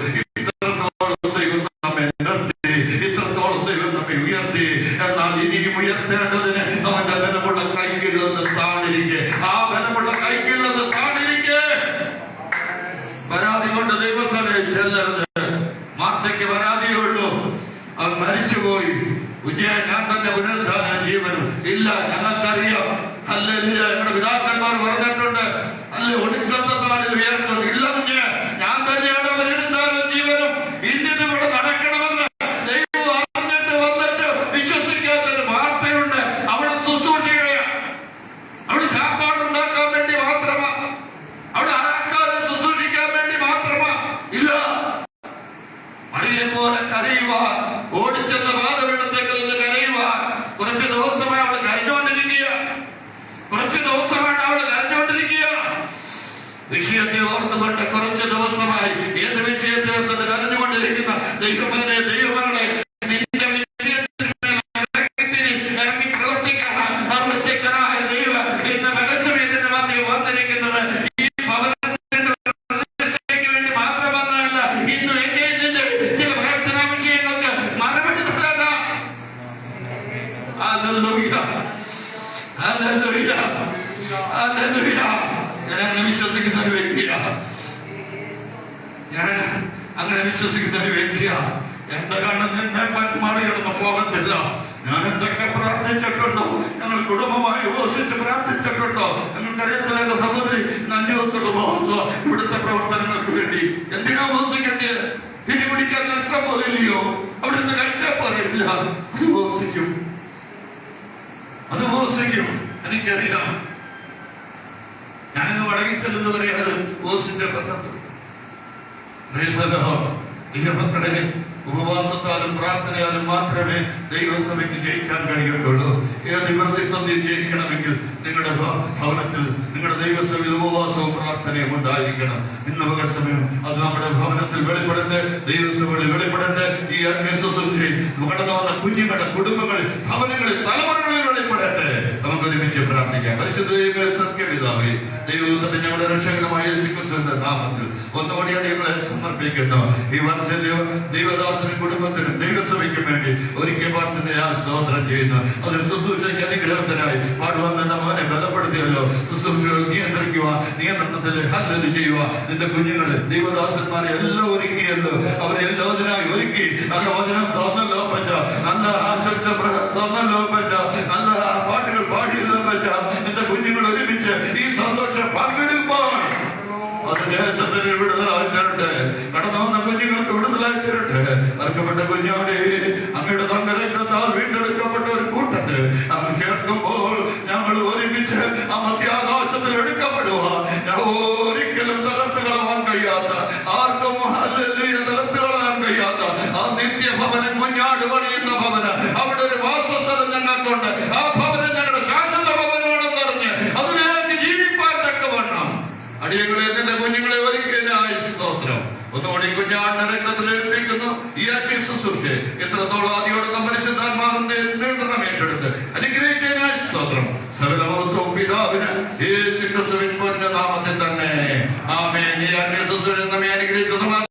ഇത്രത്തോളം ദൈവം നമ്മെ നിർത്തി. ഇത്രത്തോളം ദൈവം നമ്മെ ഉയർത്തി. എന്നാൽ ഇനിയും ഉയർത്തേണ്ടതിന് അവന്റെ ബലമുള്ള കൈകളിൽ നിന്ന് താണിരിക്കെ, ആ ബലമുള്ള കൈകളിൽ നിന്ന് താണിരിക്കെ. പരാതി കൊണ്ട് ദൈവത്തിനെ ചെല്ലരുത്. മാർത്തയ്ക്ക് പരാതിയുള്ളൂ. അവൻ മരിച്ചുപോയി. ഞാൻ തന്നെ പുനരുദ്ധാന ജീവനും ഇല്ല. ഞങ്ങൾക്കറിയാം. ഹല്ലേലൂയ. ഞങ്ങളുടെ പിതാക്കന്മാർ പറഞ്ഞിട്ടുണ്ട്, അല്ലെ ഒടുക്കത്തെ നാളിൽ ഉയർന്നത് ഇല്ല. ഞാൻ തന്നെയാണ് പുനരുദ്ധാന ജീവനും. ഇന്ത്യൻ ഇവിടെ നടക്കണമെന്ന് ദൈവം അറിഞ്ഞിട്ട് വന്നിട്ട് വിശ്വസിക്കാത്തൊരു വാർത്തയുണ്ട്. അവിടെ വിഷയത്തെ ഓർത്തുകൊണ്ട് കുറച്ച് ദിവസമായി ഏത് വിഷയത്തെ കരഞ്ഞുകൊണ്ടിരിക്കുന്ന ദൈവമകനെ ദൈവമകളെ നിന്റെ ഇറങ്ങി പ്രവർത്തിക്കാൻ സർവശക്തനായ ദൈവം ഇന്ന് മനസ്സുമേതിന്റെ മധ്യ വന്നിരിക്കുന്നത് ഈ ഭവനത്തിന്റെ പ്രതിഷ്ഠയ്ക്ക് വേണ്ടി മാത്രമെന്നല്ല, ഇന്ന് എന്റെ ഇതിന്റെ ചില പ്രാർത്ഥനാ വിഷയങ്ങൾക്ക് മറുപടി തരാനാ. ഞാൻ അങ്ങനെ വിശ്വസിക്കുന്ന ഒരു വ്യക്തിയാണ്. എന്റെ കണ്ണിന്റെ മറികടന്ന് പോകത്തില്ല. ഞാൻ എന്തൊക്കെ പ്രാർത്ഥിച്ചിട്ടുണ്ടോ, ഞങ്ങൾ കുടുംബമായി ഉപവസിച്ച് പ്രാർത്ഥിച്ചിട്ടുണ്ടോ, ഞങ്ങൾക്കറിയത്തില്ല സഹോദരി. 5 ദിവസം ഉപവാസം ഇവിടുത്തെ പ്രവർത്തനങ്ങൾക്ക് വേണ്ടി. എന്തിനാ ഉപവസിക്കേണ്ടത്? ഇനി കുടിക്കാൻ നഷ്ടം പോലില്ലയോ? അവിടുന്ന് കഴിച്ചാൽ പോലില്ല. അത് ഉപവസിക്കും. എനിക്കറിയാം. ഞാനിന്ന് വടങ്ങി ചെല്ലുന്നവരെ അത് ഉപവസിച്ചിട്ടുണ്ട്. മക്കളെ, ഉപവാസത്താലും പ്രാർത്ഥനയാലും മാത്രമേ ദൈവസഭയ്ക്ക് ജയിക്കാൻ കഴിയത്തുള്ളൂ. ഏത് പ്രതിസന്ധി ജയിക്കണമെങ്കിൽ നിങ്ങളുടെ ഭവനത്തിൽ, നിങ്ങളുടെ ദൈവസഭയിൽ ഉപവാസവും പ്രാർത്ഥനയും ഉണ്ടായിരിക്കണം. ഇന്ന് പകൽസമയം അത് നമ്മുടെ ഭവനത്തിൽ വെളിപ്പെടട്ടെ, ദൈവസഭകളിൽ വെളിപ്പെടട്ടെ. ഈ ശുശ്രൂഷയിൽ കടന്നു വന്ന കുഞ്ഞുങ്ങളുടെ കുടുംബങ്ങളിൽ, ഭവനങ്ങളിൽ, തലമുറകളിൽ വെളിപ്പെടട്ടെ. നമുക്ക് ഒരുമിച്ച് പ്രാർത്ഥിക്കാം. പരിശുദ്ധ സത്യപിതാവേ, ദൈവത്തിന്റെ ഞങ്ങളുടെ രക്ഷകരമായ യേശുക്രിസ്തുവിന്റെ നാമത്തിൽ ഒന്നുകൂടി ഞങ്ങളെ സമർപ്പിക്കുന്നു. ഈ വാത്സല്യം ദൈവദാസനും കുടുംബത്തിനും ദൈവസഭയ്ക്കും വേണ്ടി ഒരിക്കൽ പാസ്റ്ററിനെ സ്തോത്രം ചെയ്യുന്നു. അതിൽ ശുശ്രൂഷയ്ക്ക് അനുഗ്രഹത്തിനായി പാടുവാൻ തന്നെ മോനെ ബലപ്പെടുത്തിയല്ലോ. ശുശ്രൂഷകൾ നിയന്ത്രണത്തിൽ ഹല്ലേലൂയ ചെയ്യുക. നിന്റെ കുഞ്ഞുങ്ങളെ ദൈവദാസന്മാരെ എല്ലാം ഒരുക്കിയല്ലോ. അവരെ എല്ലാത്തിനായി ഒരുക്കി. നല്ല വചനം തോന്നല്ലോ പച്ച, നല്ല ആശംസ തോന്നല്ലോ പച്ച, നല്ല പാട്ടുകൾ പാടിയല്ലോ പച്ച. നിന്റെ കുഞ്ഞുങ്ങൾ ഒരുമിച്ച് ഈ സന്തോഷം പങ്കെടുക്കുമ്പോൾ അത് ദേശത്തിന് വിടുതലായി തരട്ടെ. കടന്നു വന്ന കുഞ്ഞുങ്ങൾക്ക് വിടുതലായി തരട്ടെ. അർക്കപ്പെട്ട കുഞ്ഞോടെ അങ്ങയുടെ തങ്കരത്താൽ വീണ്ടെടുക്കപ്പെട്ട ഒരു കൂട്ടത്തെ അങ്ങ് ചേർക്കുമ്പോൾ ഞങ്ങൾ ഒരുമിച്ച് ആ മധ്യാകാശത്തിൽ എടുക്കപ്പെടുക. ഒരിക്കലും തകർത്ത് കളവാൻ കഴിയാത്ത, ആർക്കും തകർത്ത് കളയാൻ കഴിയാത്ത ആ നിത്യഭവനം, കുഞ്ഞാട് പണിയുന്ന ഭവനം, അവിടെ ഒരു വാസസ്ഥലം ഞങ്ങൾക്കുണ്ട്. ആ ഭവനം ഞങ്ങളുടെ ശാശ്വത ഭവനമാണെന്ന് പറഞ്ഞ് അതിലേക്ക് ജീവിപ്പാൻ തക്കവണ്ണം അടിയങ്ങളെ നിന്റെ കുഞ്ഞുങ്ങളെ ഒരുക്കിയതിനായി സ്തോത്രം. ഒന്നുകൂടി കുഞ്ഞാടിന്റെ രക്തത്തിൽ ഏൽപ്പിക്കുന്നു ഈ ആത്മീയ ശുശ്രൂഷ. എത്രത്തോളം ആദ്യോടെ പരിശുദ്ധാത്മാവിന്റെ നിയന്ത്രണം ഏറ്റെടുത്ത് അനുഗ്രഹിച്ചതിനായി സ്തോത്രം. സകലമഹത്വവും പിതാവിന് യേശുക്രിസ്തുവിൻ പൊന്ന നാമത്തിൽ തന്നെ ആമേൻ. ഈ ആത്മീയ ശുശ്രൂഷ നമ്മെ അനുഗ്രഹിച്ച